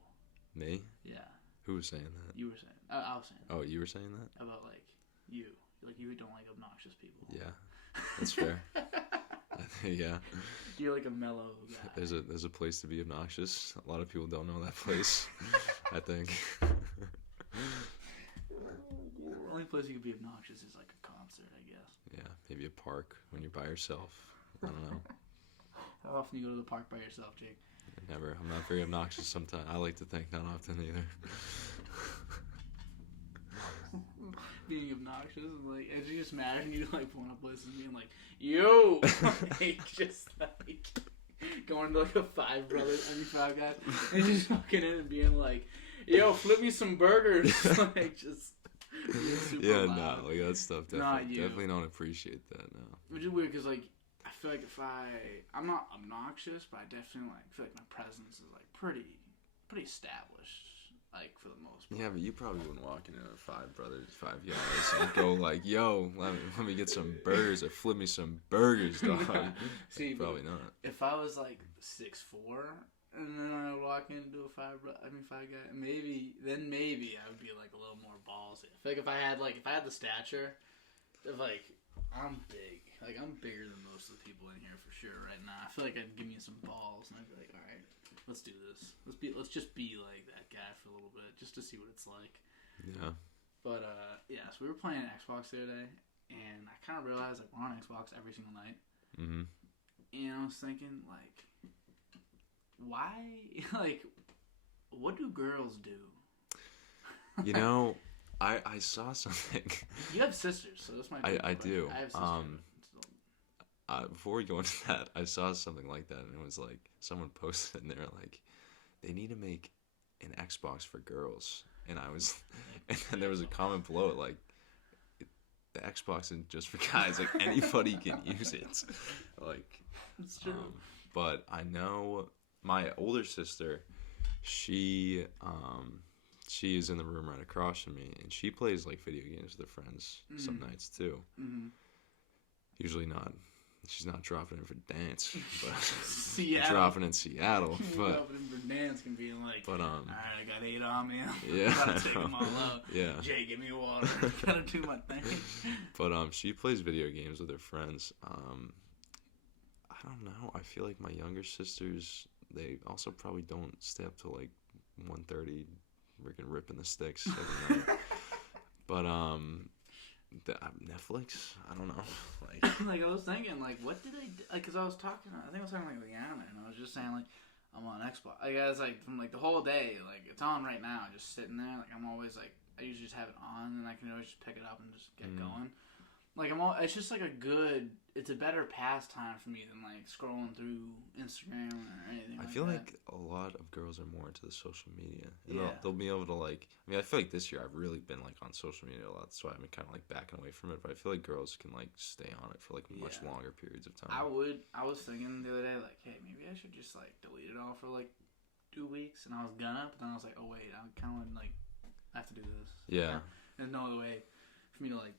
Me? Yeah. Who was saying that? You were saying. I was saying. Oh, you were saying that? About like you don't like obnoxious people. Yeah, that's fair. Yeah. You're like a mellow guy. There's a place to be obnoxious. A lot of people don't know that place. I think. The only place you could be obnoxious is like a concert, I guess. Yeah, maybe a park when you're by yourself. I don't know. How often you go to the park by yourself, Jake? Never. I'm not very obnoxious sometimes. I like to think not often either. Being obnoxious and like, and you just imagine you like pulling up places and being like, yo, like just like going to like a Five Brothers, Five Guys, and just walking in and being like, yo, flip me some burgers, like just. Yeah, loud. No, like that stuff definitely don't appreciate that. No. Which is weird because like I feel like if I'm not obnoxious, but I definitely like feel like my presence is like pretty established. Like for the most part. Yeah, but you probably wouldn't walk into a Five Brothers, Five Guys and go like, "Yo, let me get some burgers or flip me some burgers, dog." See, probably not. If I was like 6'4", and then I would walk into a Five Guy, maybe I would be like a little more ballsy. I feel like if I had the stature, of like I'm big, like I'm bigger than most of the people in here for sure right now. I feel like I'd give me some balls, and I'd be like, all right. Let's do this. Let's just be like that guy for a little bit, just to see what it's like. Yeah. But yeah, so we were playing Xbox the other day, and I kind of realized like we're on Xbox every single night. Mm-hmm. And I was thinking like, why? Like, what do girls do? You know, I saw something. You have sisters, so this might be I do. I have sisters. Before we go into that, I saw something like that, and it was like someone posted, and they're like, they need to make an Xbox for girls, and and then there was a comment below it like, the Xbox isn't just for guys, like anybody can use it, like. It's true. But I know my older sister, she is in the room right across from me, and she plays like video games with her friends some nights too. Mm-hmm. Usually not. She's not dropping in for dance, but Seattle. dropping in Seattle. But dropping in for dance can be like, but all right, I got 8 on me. Yeah, gotta take them all out. Yeah. Jay, give me water. Gotta do my thing. But she plays video games with her friends. I don't know. I feel like my younger sisters, they also probably don't stay up till like 1:30, freaking ripping the sticks every night. But Netflix, I don't know. Like I was thinking, like, what did I do? Like, cause I was talking like Leanna, and I was just saying like, I'm on Xbox. Like, I was like, from like the whole day, like it's on right now, just sitting there. Like I'm always like, I usually just have it on, and I can always just pick it up and just get going. Like it's just like it's a better pastime for me than like scrolling through Instagram or anything. I feel like a lot of girls are more into the social media. And Yeah. they'll be able to like. I mean, I feel like this year I've really been like on social media a lot. That's why I've been kind of like backing away from it. But I feel like girls can like stay on it for like much longer periods of time. I was thinking the other day like, hey, maybe I should just like delete it all for like 2 weeks, and I was gonna, but then I was like, oh wait, I kind of like I have to do this. Yeah. There's no other way for me to like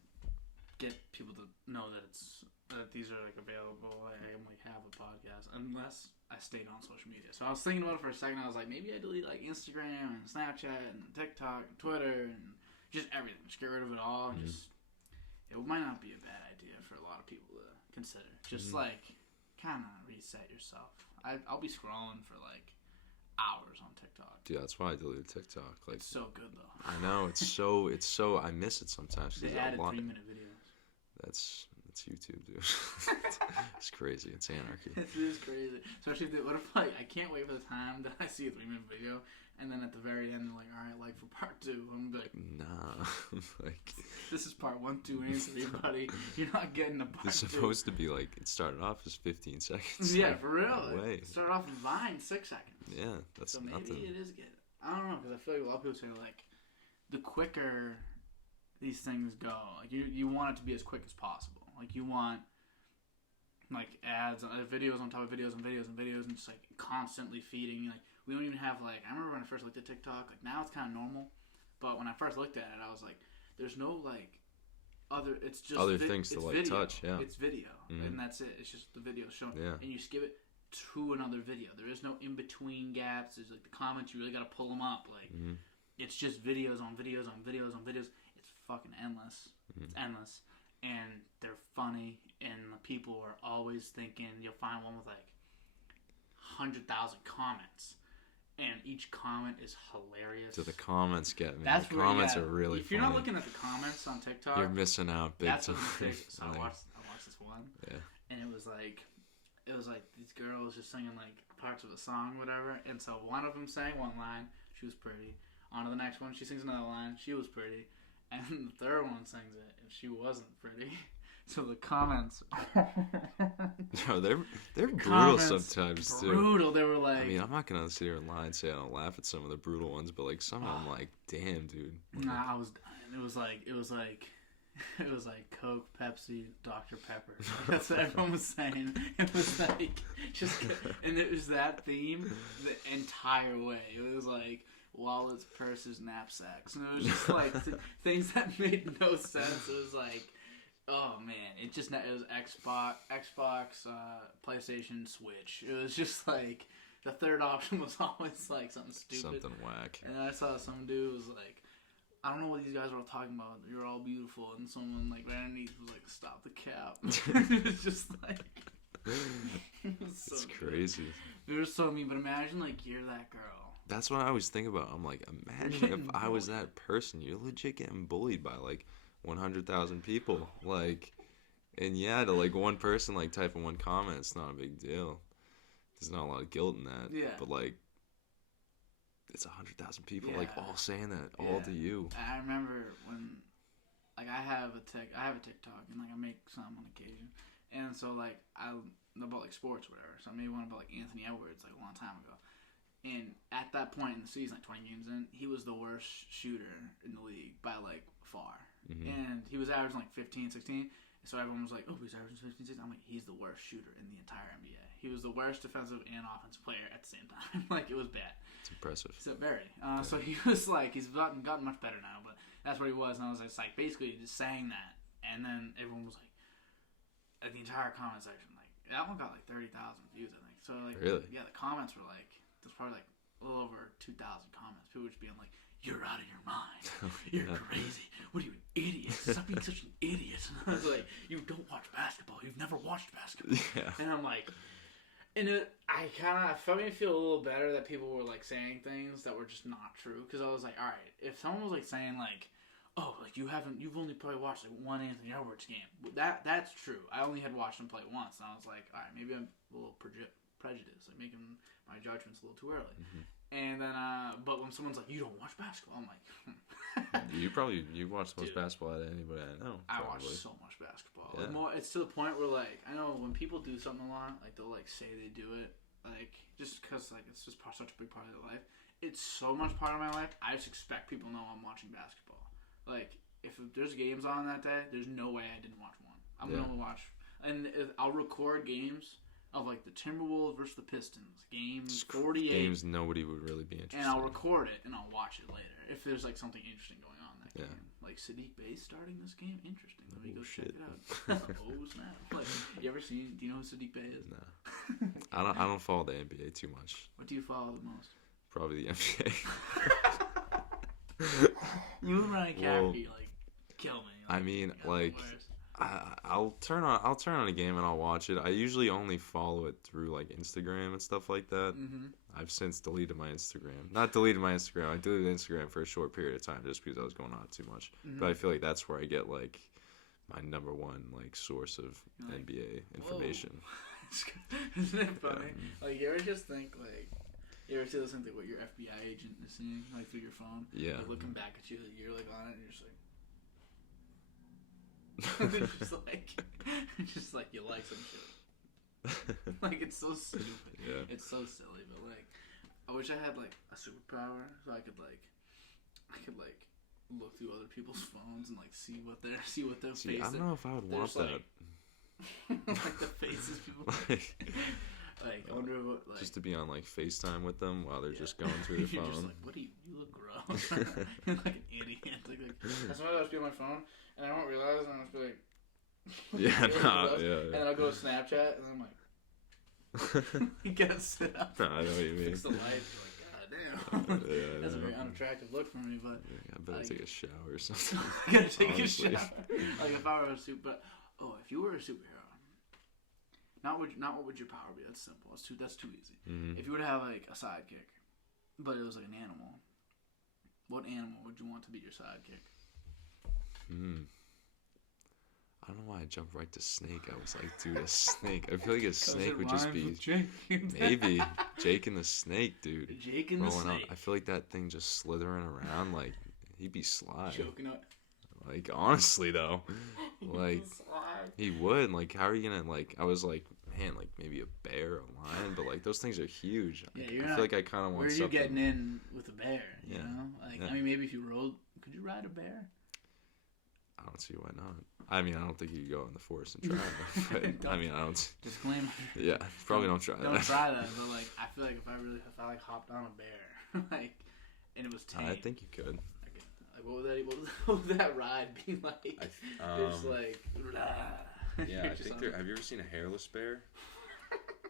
get people to know that these are like available. I like have a podcast unless I stayed on social media. So I was thinking about it for a second. I was like, maybe I delete like Instagram and Snapchat and TikTok and Twitter and just everything. Just get rid of it all. And just it might not be a bad idea for a lot of people to consider. Just like kind of reset yourself. I'll be scrolling for like hours on TikTok. Dude, that's why I deleted TikTok. Like, it's so good though. I know it's so I miss it sometimes. They added 3-minute videos. That's YouTube, dude. It's crazy. It's anarchy. It is crazy. Especially what if like I can't wait for the time that I see a 3-minute video, and then at the very end they're like, all right, like for part 2. I'm gonna be like, nah. Like, this is part 1, 2, and 3, buddy. You're not getting a part 2. It's supposed to be like it started off as 15 seconds. Yeah, like, for real. No way. It started off in Vine 6 seconds. Yeah, that's so maybe nothing. it is good. I don't know, because I feel like a lot of people say like the quicker these things go, like you want it to be as quick as possible. Like you want like ads, videos on top of videos and videos and videos, and just like constantly feeding. Like we don't even have like I remember when I first looked at TikTok. Like now it's kind of normal, but when I first looked at it, I was like, there's no like other. It's just other things to like video. touch. Yeah, it's video, and that's it. It's just the video shown, yeah. And you skip it to another video. There is no in between gaps. There's like the comments. You really got to pull them up. Like it's just videos on videos on videos on videos. It's fucking endless. It's endless. And they're funny, and the people are always thinking. You'll find one with like 100,000 comments, and each comment is hilarious. So the comments get me. That's the comments are really. If you're not looking at the comments on TikTok, you're missing out big time. So I watched this one, and it was like these girls just singing like parts of a song, whatever. And so one of them sang one line, she was pretty. On to the next one, she sings another line, she was pretty. And the third one sings it, and she wasn't pretty. So the comments, no, they're brutal sometimes too. Brutal. They were like, I mean, I'm not gonna sit here and lie and say I don't laugh at some of the brutal ones, but like some of them, like, damn, dude. Nah, I was dying. It was like Coke, Pepsi, Dr. Pepper. That's what everyone was saying. It was like and it was that theme the entire way. It was like wallets, purses, knapsacks, and it was just like things that made no sense. It was like, oh man, it was Xbox, PlayStation, Switch. It was just like the third option was always like something stupid, something whack. And I saw some dude was like, I don't know what these guys were all talking about. You're all beautiful, and someone like right underneath was like, stop the cap. It was just like, it was so it's crazy. It was so mean. But imagine like you're that girl. That's what I always think about. I'm like, imagine if I was that person. You're legit getting bullied by like 100,000 people. Like, and yeah, to like one person like typing one comment, it's not a big deal. There's not a lot of guilt in that. Yeah. But like, it's 100,000 people like all saying that all Yeah. to you. I remember when, like, I have a TikTok and like I make some on occasion, and so like I about like sports or whatever. So I made one about like Anthony Edwards like a long time ago. And at that point in the season, like 20 games in, he was the worst shooter in the league by, like, far. Mm-hmm. And he was averaging, like, 15, 16. So everyone was like, oh, he's averaging 15, 16. I'm like, he's the worst shooter in the entire NBA. He was the worst defensive and offensive player at the same time. Like, it was bad. It's impressive. So, very. So he was, like, he's gotten much better now. But that's what he was. And I was just, like, basically just saying that. And then everyone was, like, at the entire comment section, like, that one got, like, 30,000 views, I think. So, like, really? Yeah, the comments were, like, there's probably like a little over 2,000 comments. People just being like, "You're out of your mind. You're crazy. What are you, an idiot? Stop being such an idiot." And I was like, "You don't watch basketball. You've never watched basketball." Yeah. And I'm like, I felt me feel a little better that people were like saying things that were just not true, because I was like, all right, if someone was like saying like, "Oh, like you've only probably watched like one Anthony Edwards game," that's true. I only had watched him play once, and I was like, all right, maybe I'm a little prejudiced, like making my judgments a little too early. Mm-hmm. And then, but when someone's like, "You don't watch basketball," I'm like, you watch the most basketball out of anybody I know. I watch so much basketball. Yeah. Like it's to the point where like I know when people do something a lot, like they'll like say they do it, like just because like it's just such a big part of their life. It's so much part of my life. I just expect people to know I'm watching basketball. Like if there's games on that day, there's no way I didn't watch one. I'm gonna watch, and I'll record games of like the Timberwolves versus the Pistons, game 48. Games nobody would really be interested in. And I'll record it and I'll watch it later if there's like something interesting going on in that game. Like Sadiq Bey starting this game, interesting. Let me go check it out. Oh snap! Like, you ever seen? Do you know who Sadiq Bey is? No, I don't follow the NBA too much. What do you follow the most? Probably the NBA. You and Ryan Cappy like kill me. Like, I mean, like. I'll turn on a game and I'll watch it. I usually only follow it through like Instagram and stuff like that. Mm-hmm. I've since deleted my Instagram. Not deleted my Instagram. I deleted Instagram for a short period of time just because I was going on too much. Mm-hmm. But I feel like that's where I get like my number one like source of NBA information. Isn't it funny? Like you ever just think like you ever see those things like what your FBI agent is seeing like through your phone? Yeah. Like, looking back at you, you're like on it and you're just like. just like you like some shit. Like it's so stupid. Yeah. It's so silly, but like I wish I had like a superpower so I could look through other people's phones and like see what their faces. I don't know if I would want that. Like the faces people like I wonder what like just to be on like FaceTime with them while they're just going through their phone. Just like, what do you look gross. You're like an idiot. Like that's why I just be on my phone and I don't realize and I'll just be like yeah. And then I'll go to Snapchat and then I'm like you gotta sit up. No, I know what you mean. Fix the lights. You're like, God damn. That's a very unattractive look for me, but I better take a shower or something. I gotta take a shower. Like if I were a if you were a superhero, not what would your power be? That's simple. That's too easy. Mm-hmm. If you were to have like a sidekick, but it was like an animal, what animal would you want to be your sidekick? I don't know why I jumped right to snake. I was like, dude, a snake. I feel like a snake would just be maybe Jake and the snake, dude. Jake and the snake. Out. I feel like that thing just slithering around, like he'd be sly. Choking up. Like honestly though, like he would. Like how are you gonna like? I was like, man, like maybe a bear, a lion, but like those things are huge. Yeah, I feel like I kind of want. Where are you something. Getting in with a bear? You know, like I mean, maybe if you could you ride a bear? I don't see why not. I mean, I don't think you could go in the forest and try it. But, I mean, I don't. Disclaimer. Yeah, probably don't try that. Don't try that. But like, I feel like if I like hopped on a bear, like, and it was tame. I think you could. Like, what would that ride be like? It's like. Yeah, I think there. Have you ever seen a hairless bear?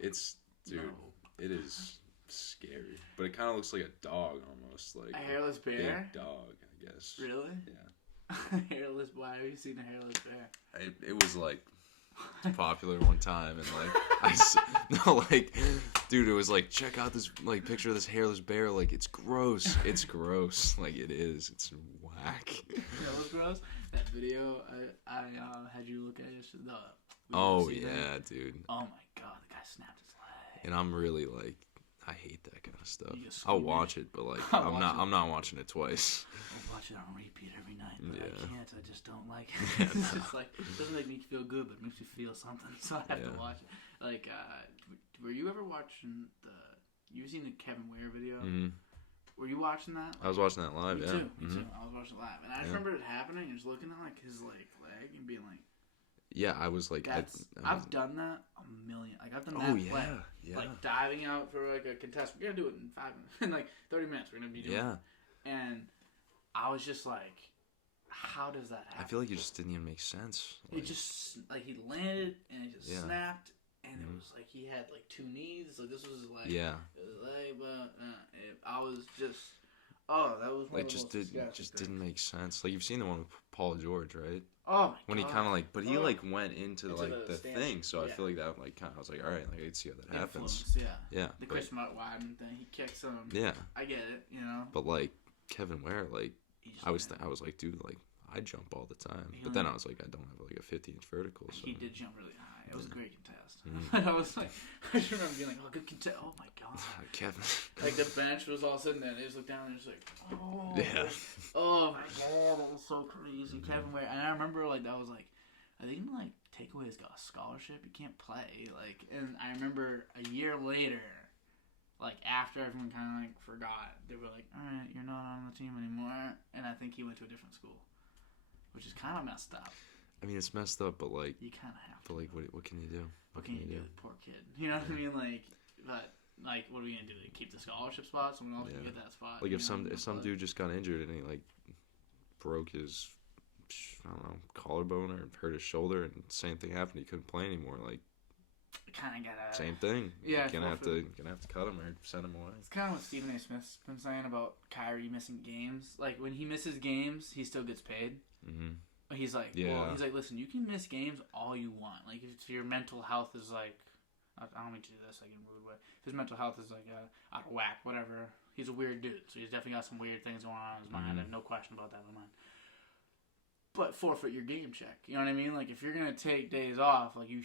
It's dude. No. It is scary, but it kind of looks like a dog almost. Like a hairless bear. Big dog, I guess. Really? Yeah. Hairless. Why have you seen a hairless bear? It was like popular one time, and like Dude, it was like, check out this like picture of this hairless bear. Like, it's gross. It's gross. Like, it is. It's whack. You know what's gross? That video I had you look at yesterday. Oh yeah, dude. Oh my god, the guy snapped his leg. And I'm really like, I hate that kind of stuff. I'll watch it, but like, I'm not watching it twice. I'll watch it on repeat every night, but Yeah. I can't. I just don't like it. It's just like, it doesn't make me feel good, but it makes me feel something, so I have to watch it. Like, were you ever watching you seen the Kevin Ware video? Mm-hmm. Were you watching that? I was watching that live, Me yeah. too, me too. I was watching it live. And I remember it happening and just looking at like his like leg and being like, yeah, I was like, I've done that a million. Like, I've done that. Oh yeah, yeah. Like diving out for like a contest. We're gonna do it in 5 minutes, in like 30 minutes. We're gonna be doing it. And I was just like, how does that happen? I feel like it just didn't even make sense. It just like he landed and it just Yeah. snapped, and it was like he had like 2 knees. Like this was like Yeah. it was like, but I was just that was one Like, of the just most did disgusting just things. didn't make sense. Like, you've seen the one with Paul George, right? Oh my When god. he kind of like, but he like went into like the the stance. thing, so I Yeah. feel like that like kind of, I was like, all right, like I can see how that happens. Influence, yeah. Yeah. The but- Chris Martin thing, he kicks him. Yeah. I get it, you know. But like Kevin Ware, like He just I was landed. I was like, dude, like I jump all the time. He But then landed. I was like, I don't have like a 50-inch vertical. So He did jump really high. It was a great contest. Mhm. I was like, I just remember being like, oh, good contest. Oh my god. Kevin. Like the bench was all of a sudden, then they just looked down and just like, oh. Yeah. Oh my god, that was so crazy. Kevin Ware, and I remember like that was like, I think like Takeaway's got a scholarship. You can't play. Like, and I remember a year later, like after everyone kind of like forgot, they were like, all right, you're not on the team anymore. And I think he went to a different school, which is kind of messed up. I mean, it's messed up, but like, You kind of have to. but like, what can you do? What can you do? Poor kid. You know what I mean? Like, but like, what are we gonna do? Like, keep the scholarship spot? Someone else can Yeah. get that spot. Like you if know? some But dude just got injured and he like broke his, I don't know, collarbone or hurt his shoulder, and same thing happened. He couldn't play anymore. Like, kind of gotta. same thing. Yeah, You're gonna have to cut him or send him away. It's kind of what Stephen A. Smith's been saying about Kyrie missing games. Like when he misses games, he still gets paid. Mm-hmm. He's like, Yeah. he's like, listen, you can miss games all you want. Like if your mental health is like, I don't mean to do this like in a rude way. If his mental health is like out of whack, whatever. He's a weird dude, so he's definitely got some weird things going on in his mind. I have no question about that in my mind. But forfeit your game check. You know what I mean? Like if you're gonna take days off, like you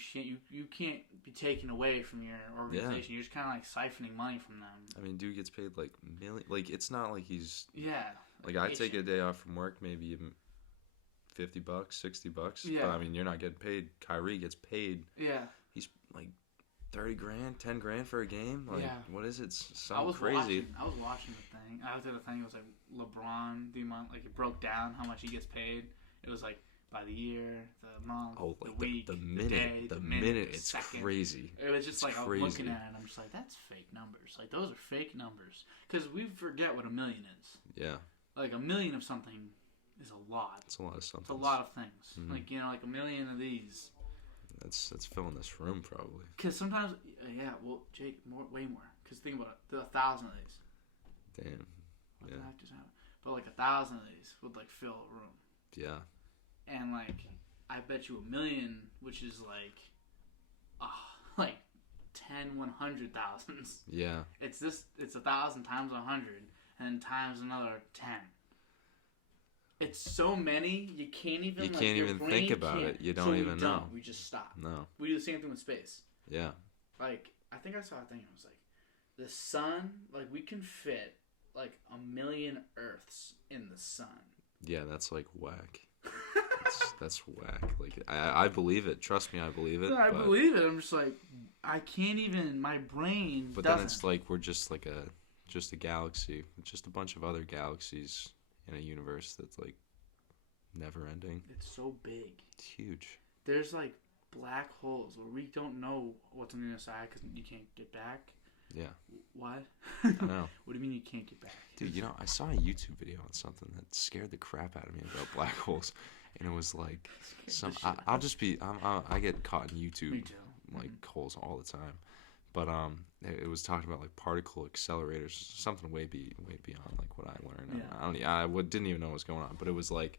can't be taken away from your organization. Yeah. You're just kind of like siphoning money from them. I mean, dude gets paid like million. Like it's not like he's Yeah. like I take a day off from work, maybe even $50, $60. Yeah. But I mean, you're not getting paid. Kyrie gets paid. Yeah. He's like $30,000, $10,000 for a game. Like, Yeah. what is it? Something crazy. I was watching the thing. I looked at the thing. It was like LeBron, the amount, like it broke down how much he gets paid. It was like by the year, the month, Oh, like the week, the day, minute, the minute. the It's second. crazy. It was just It's like I was crazy. looking at it and I'm just like, that's fake numbers. Like those are fake numbers because we forget what a million is. Yeah, Like a million of something is a lot. it's a lot of something. It's a lot of things. Mhm. Like like a million of these. That's filling this room probably. Because sometimes, well, Jake, way more. Because think about it, 1,000 of these. Damn. What Yeah. the heck just happened? But like 1,000 of these would like fill a room. Yeah. And like, I bet you 1,000,000, which is like 10 100,000s. Yeah. It's 1,000 times 100 and then times another 10. It's so many you can't even. You like, can't your even brain think about can't. it. You So don't we even know. We just stop. No. We do the same thing with space. Yeah. Like I think I saw a thing. It was like the sun. Like we can fit like 1,000,000 Earths in the sun. Yeah, that's like whack. That's whack. Like I believe it. Trust me, I believe it. No, I but, believe it. I'm just like I can't even. My brain. But doesn't. then it's like we're just like a galaxy, just a bunch of other galaxies in a universe that's like never ending. It's so big. It's huge. There's like black holes where we don't know what's on the other side because you can't get back. Yeah. What? I know. What do you mean you can't get back? Dude, you know, I saw a YouTube video on something that scared the crap out of me about black holes, and it was like some. I'll just be. I get caught in YouTube Me too. like holes all the time, but it was talking about like particle accelerators, something way beyond like what I learned. Yeah. I didn't even know what was going on, but it was like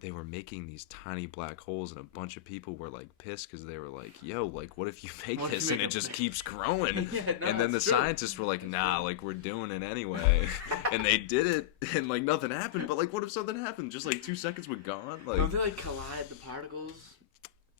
they were making these tiny black holes, and a bunch of people were like pissed because they were like, "Yo, like, what if you make this and it just keeps growing?" Yeah, no, and then the true. scientists were like, "Nah, like, we're doing it anyway," and they did it, and like nothing happened. But like, what if something happened? Just like 2 seconds were gone. Like, don't they like collide the particles?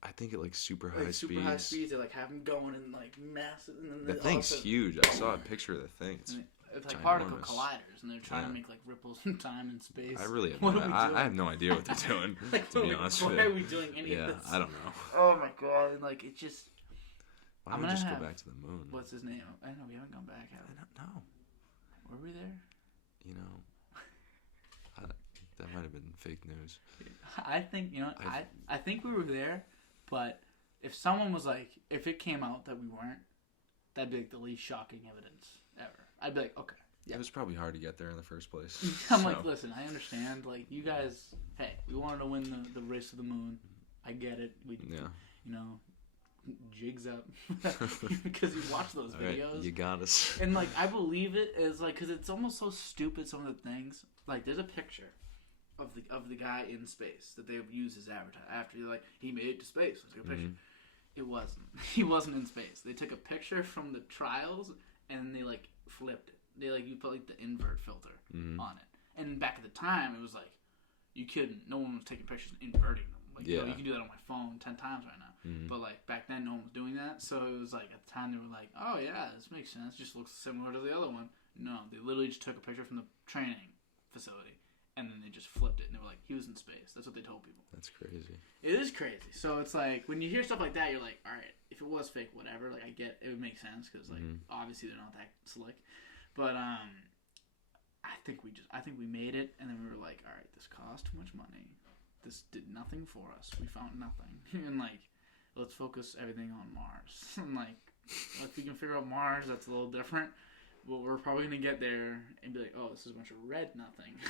I think at like super high speeds. Super high speeds, they like have them going in like massive. And then The thing's huge. I saw a picture of the thing. It's like ginormous. particle colliders, and they're trying Yeah. to make like ripples in time and space. I really have What no, are we I doing? have no idea what they're doing. Like, to be honest with why you. are we doing any of Yeah, this? I don't know. Oh my god! And, like it just. Why I'm don't we gonna just have- go back to the moon? What's his name? I know we haven't gone back. Have I we? don't know. Were we there? You know, that might have been fake news. I think I think we were there, but if someone was like, if it came out that we weren't, that'd be like the least shocking evidence ever. I'd be like, okay. Yeah. It was probably hard to get there in the first place. I'm so. like, listen, I understand. Like, you guys, hey, we wanted to win the race to the moon. I get it. We, you know, jigs up because you watch those videos. Right, you got us. And like, I believe it is like, because it's almost so stupid. Some of the things, like, there's a picture of the guy in space that they use as advertising. After you're like, he made it to space. Let's take a picture. It wasn't. He wasn't in space. They took a picture from the trials and they like flipped it. They like you put like the invert filter on it. And back at the time, it was like you couldn't. No one was taking pictures and inverting them. Like you know, you can do that on my phone 10 times right now. But like back then, no one was doing that. So it was like at the time they were like, oh yeah, this makes sense. Just looks similar to the other one. No, they literally just took a picture from the training facility and then they just flipped it and they were like, he was in space. That's what they told people. That's crazy. It is crazy. So it's like when you hear stuff like that, you're like, all right, if it was fake, whatever. Like I get it would make sense because like obviously they're not that slick. But I think we made it, and then we were like, all right, this cost too much money. This did nothing for us. We found nothing, and like, let's focus everything on Mars. And like, if we can figure out Mars, that's a little different. Well, we're probably gonna get there and be like, oh, this is a bunch of red nothing.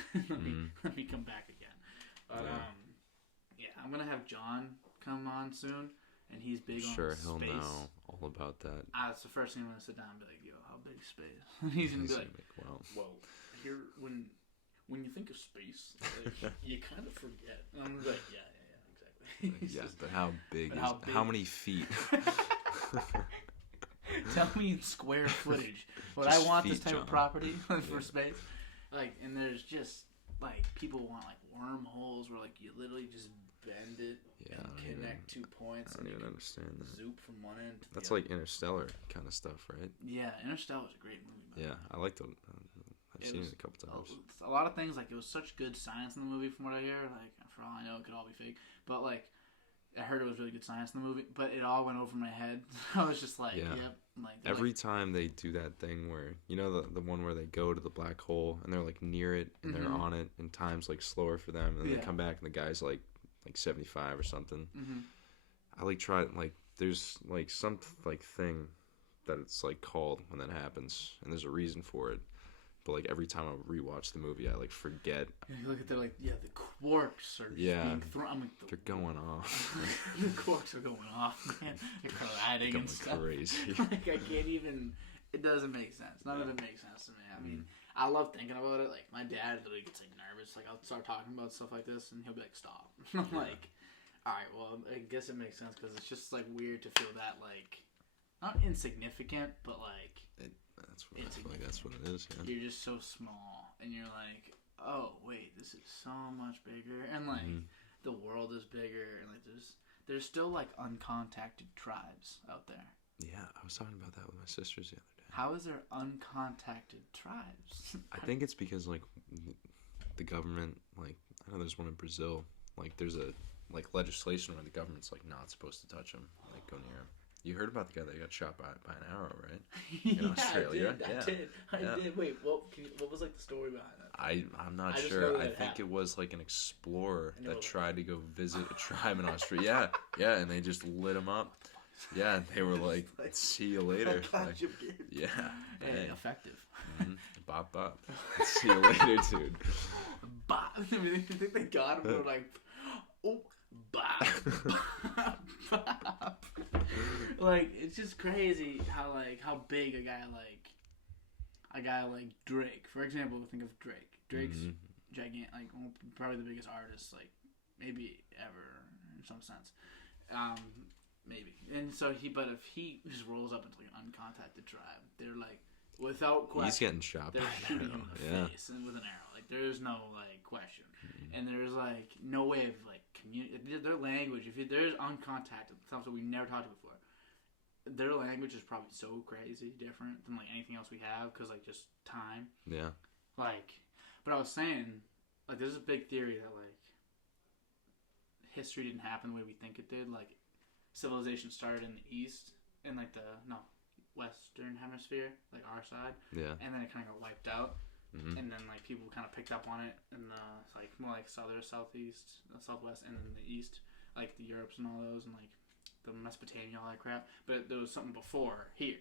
let me come back again. But yeah, I'm gonna have John come on soon. And he's big on space. He'll know all about that. That's the first thing I'm going to sit down and be like, yo, how big is space? He's going to be like, well, here, when you think of space, like, you kind of forget. And I'm like, yeah, exactly. Yeah, but how big is, how big? How many feet? Tell me in square footage. Would Just I want this feet, type John. of property for space? Like, and there's just, like, people want, like, wormholes where, like, you literally just bend it and connect 2 points. I don't even understand that. Zoop from one end to That's the other. like Interstellar kind of stuff, right? Yeah, Interstellar is a great movie. Yeah, I like the. I've seen it a couple times. A lot of things, like, it was such good science in the movie from what I hear. Like, for all I know, it could all be fake. But, like, I heard it was really good science in the movie, but it all went over my head. I was just like, yep. Like, every time they do that thing where, you know, the one where they go to the black hole and they're, like, near it and they're on it and time's, like, slower for them. And then they come back and the guy's, like 75 or something. I like try like there's like some like thing that it's like called when that happens, and there's a reason for it. But like every time I rewatch the movie, I like forget. And you look at the like the quarks are being thrown. I'm like, they're going off. The quarks are going off, man. They're colliding and stuff. Crazy. Like I can't even. It doesn't make sense. None of it makes sense to me. I mean, I love thinking about it. Like my dad literally gets like nervous. Like I'll start talking about stuff like this, and he'll be like, "Stop." I'm like, "All right, well, I guess it makes sense because it's just like weird to feel that like not insignificant, but like that's what it is. Yeah. You're just so small, and you're like, oh wait, this is so much bigger, and like the world is bigger, and like there's still like uncontacted tribes out there. Yeah, I was talking about that with my sisters the other day. How is there uncontacted tribes? I think it's because like the government, like I know there's one in Brazil, like there's a like legislation where the government's like not supposed to touch them, like go near them. You heard about the guy that got shot by an arrow, right? In Australia. I did. Wait, what was like the story behind that? I'm not sure. I think it was like an explorer that tried to go visit a tribe in Australia. Yeah, and they just lit him up. Yeah, and they were like, "See you later." Like, yeah, hey, effective. Bop bop. See you later, dude. Bop. You think they got him? They were like, oh, bop, bop. Like it's just crazy how big a guy like Drake, for example. Think of Drake. Drake's gigantic, like probably the biggest artist like maybe ever in some sense. Maybe. And so but if he just rolls up into like an uncontacted tribe, they're like, without question, he's getting shot by they're an shooting arrow. him in the face and with an arrow. Like there's no like question, and there's like no way of like their language. If there's uncontacted, something we never talked to before. Their language is probably so crazy different than like anything else we have because like just time. Yeah. Like, but I was saying, like, there's a big theory that like history didn't happen the way we think it did. Like, civilization started in the east, in like the western hemisphere, like our side. Yeah. And then it kind of got wiped out, and then like people kind of picked up on it in the like more like southeast, southwest, and then the east, like the Europes and all those, and like the Mesopotamia, all that crap. But there was something before here,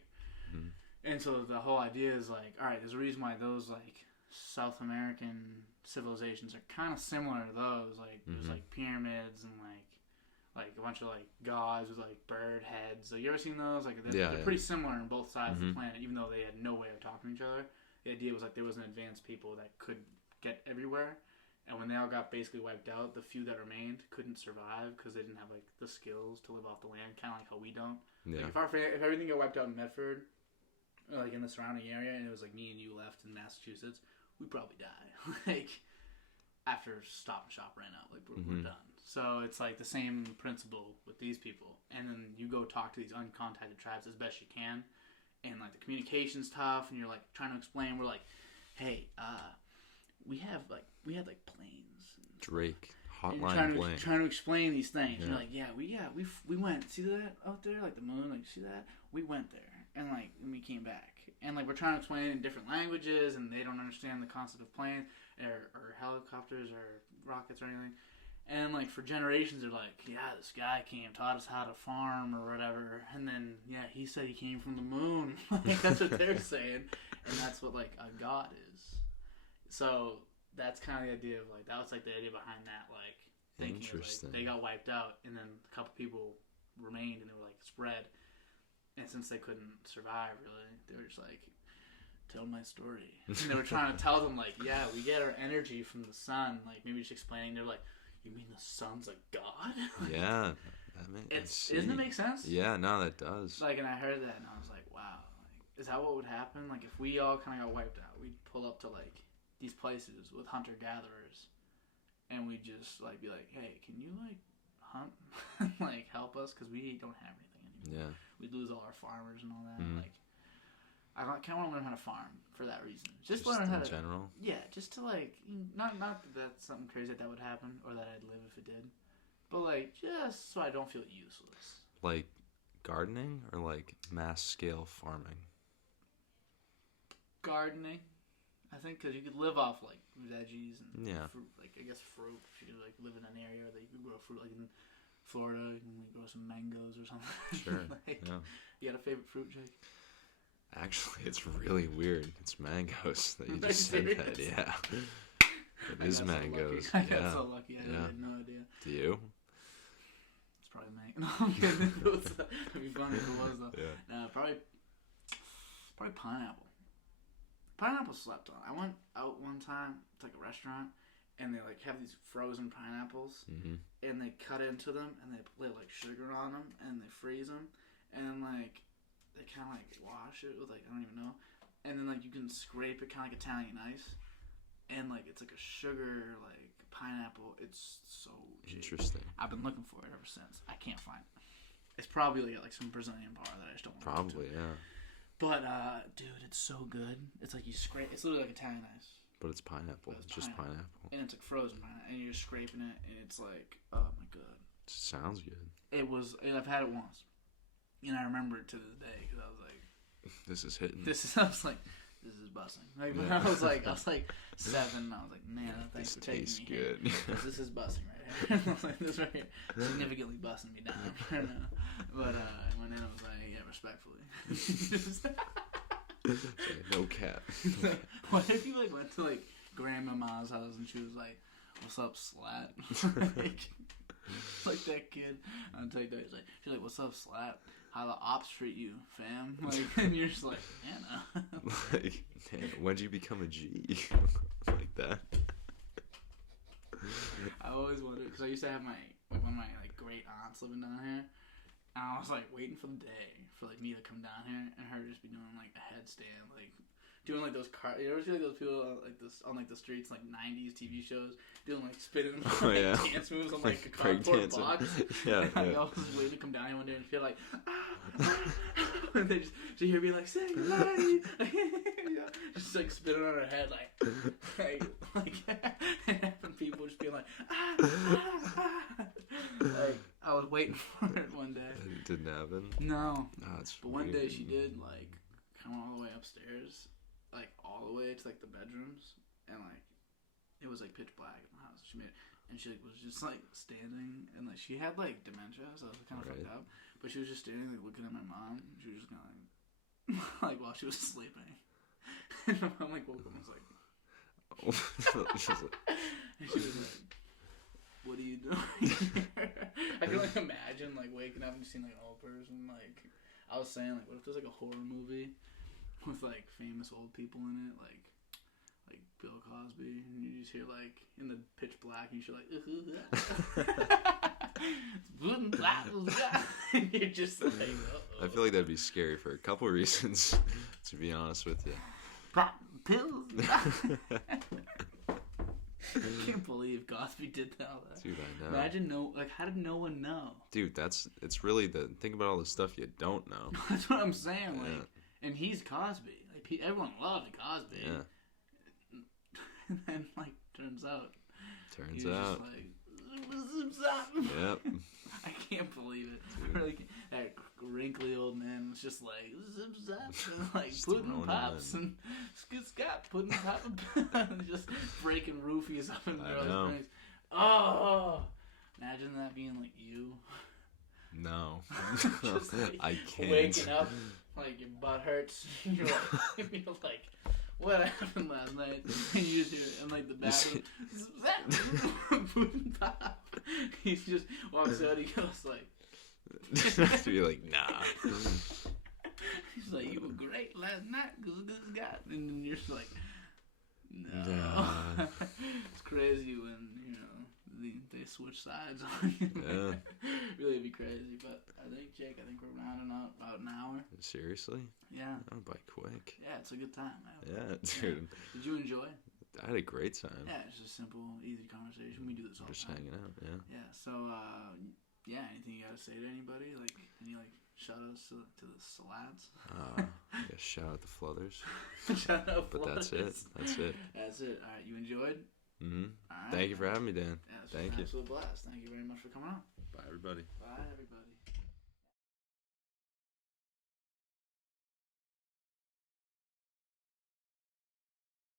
and so the whole idea is like, all right, there's a reason why those like South American civilizations are kind of similar to those. Like there's like pyramids and like a bunch of like gods with like bird heads. Like you ever seen those? Like they're pretty similar on both sides of the planet, even though they had no way of talking to each other. The idea was like there was an advanced people that could get everywhere, and when they all got basically wiped out, the few that remained couldn't survive because they didn't have like the skills to live off the land, kind of like how we don't. Yeah. Like if everything got wiped out in Medford, or like in the surrounding area, and it was like me and you left in Massachusetts, we'd probably die. Like after Stop and Shop ran out, like we're done. So it's like the same principle with these people, and then you go talk to these uncontacted tribes as best you can, and like the communication's tough, and you're like trying to explain. We're like, hey, we had planes. Drake, hotline bling. Trying to explain these things. Yeah. You're like, we went. See that out there, like the moon. Like see that? We went there, and we came back, and like we're trying to explain it in different languages, and they don't understand the concept of planes or helicopters or rockets or anything. And like for generations, they're like, yeah, this guy came, taught us how to farm or whatever, and then he said he came from the moon. Like that's what they're saying, and that's what like a god is. So that's kind of the idea of like that was like the idea behind that like thinking Interesting. Like, they got wiped out, and then a couple people remained, and they were like spread. And since they couldn't survive, really, they were just like, tell my story. And they were trying to tell them like, yeah, we get our energy from the sun. Like maybe just explaining. They're like, you mean the sun's a god? Yeah, that makes doesn't it make sense? Yeah, no, that does. Like, and I heard that, and I was like, wow, like, is that what would happen? Like, if we all kind of got wiped out, we'd pull up to like these places with hunter gatherers, and we'd just like be like, hey, can you like hunt, like help us, because we don't have anything anymore. Yeah, we'd lose all our farmers and all that. Like, I kind of want to learn how to farm for that reason. Just learn how to. In general? Yeah, just to like, not that that's something crazy that would happen or that I'd live if it did, but like just so I don't feel useless. Like gardening or like mass scale farming? Gardening, I think, because you could live off like veggies and fruit. Like I guess fruit. If you like live in an area that you could grow fruit, like in Florida, you can grow some mangoes or something. Sure. Like, yeah. You got a favorite fruit, Jake? Actually, it's really weird. It's mangoes that you just said that. Yeah. It is mangoes. I got so lucky. I had no idea. Do you? It's probably mango. No, I'm kidding. It'd be funny if it was, though. Yeah. No, probably pineapple. Pineapple slept on. I went out one time to like a restaurant, and they like have these frozen pineapples, and they cut into them, and they put like sugar on them, and they freeze them, and like they kind of like wash it with like, I don't even know, and then like you can scrape it kind of like Italian ice, and like it's like a sugar like pineapple. It's so cheap. Interesting. I've been looking for it ever since. I can't find it. It's probably like some Brazilian bar that I just don't want to. Probably, yeah. But dude, it's so good. It's like you scrape. It's literally like Italian ice. But it's pineapple. It's just pineapple. And it's like frozen pineapple, and you're scraping it, and it's like, oh my god. Sounds good. It was. I've had it once. And I remember it to this day because I was like, "This is hitting." I was like, "This is busting." Like when I was like 7. And I was like, "Man, thanks for taking me good. Here. This is busting right here." I was like, "This right here, significantly busting me down right now." But I went in. I was like, "Yeah, respectfully." No cap. What if you like went to like grandmama's house and she was like, "What's up, slat?" like that kid. I'll tell you that. She's like, "What's up, slat? How the ops treat you, fam?" Like, and you're just like, "Yeah, no." Like, when'd you become a G? Like that. I always wondered because I used to have one of my like great aunts living down here, and I was like waiting for the day for like me to come down here and her just be doing like a headstand, like doing like those you ever see like those people like this on like the streets like '90s TV shows doing like spinning dance moves on like a cardboard box. Yeah, and I was waiting to come down here one day and feel like and they just hear me like say goodbye. Just like spinning on her head like and people just being like like I was waiting for it one day. It didn't happen. No. But one day she did like come all the way upstairs, like all the way to like the bedrooms, and like it was like pitch black in the house. She made it, and she like was just like standing, and like she had like dementia, so it was kind of fucked up. But she was just standing like looking at my mom. And she was just kind of like while she was sleeping, and my mom like woke up and was like, and she was like, "What are you doing?" I can like imagine like waking up and seeing like an old person. Like I was saying, like what if there's like a horror movie with like famous old people in it, like Bill Cosby, and you just hear like in the pitch black, and you're like, and you're just like, uh-oh. I feel like that'd be scary for a couple reasons, to be honest with you. Pills. I can't believe Cosby did all that. Dude, I know. Imagine how did no one know? Dude, it's really think about all the stuff you don't know. That's what I'm saying. Like, and he's Cosby. Like everyone loved Cosby. Yeah. And then like turns out. Just like. Yep. I can't believe it. Really, that wrinkly old man was just like zip zap and like pudding pops and Scott pudding pop and just breaking roofies up in girls' brains. Oh, imagine that being like you. No, just, like, I can't. Waking up like your butt hurts. You're like, what happened last night? And you just hear it in like the bathroom. Pudding pop. He just walks out. He goes like. To be like, nah. He's like, you were great last night, good God. And then you're just like, no. It's crazy when, they switch sides on you. Yeah. Really be crazy. But I think we're rounding out about an hour. Seriously? Yeah. That went by quick. Yeah, it's a good time, man. Yeah, dude. Did you enjoy? I had a great time. Yeah, it's just a simple, easy conversation. We do this all the time. Just hanging out, yeah. Yeah, so, anything you gotta say to anybody? Like, any, shout outs to the Salads? Yeah, shout out the Fluthers. Shout out But Fluthers. That's it. That's it. Alright, you enjoyed? Mm-hmm. All right. Thank you for having me, Dan. Yeah, Thank you. Absolute blast. Thank you very much for coming on. Bye, everybody. Bye, everybody.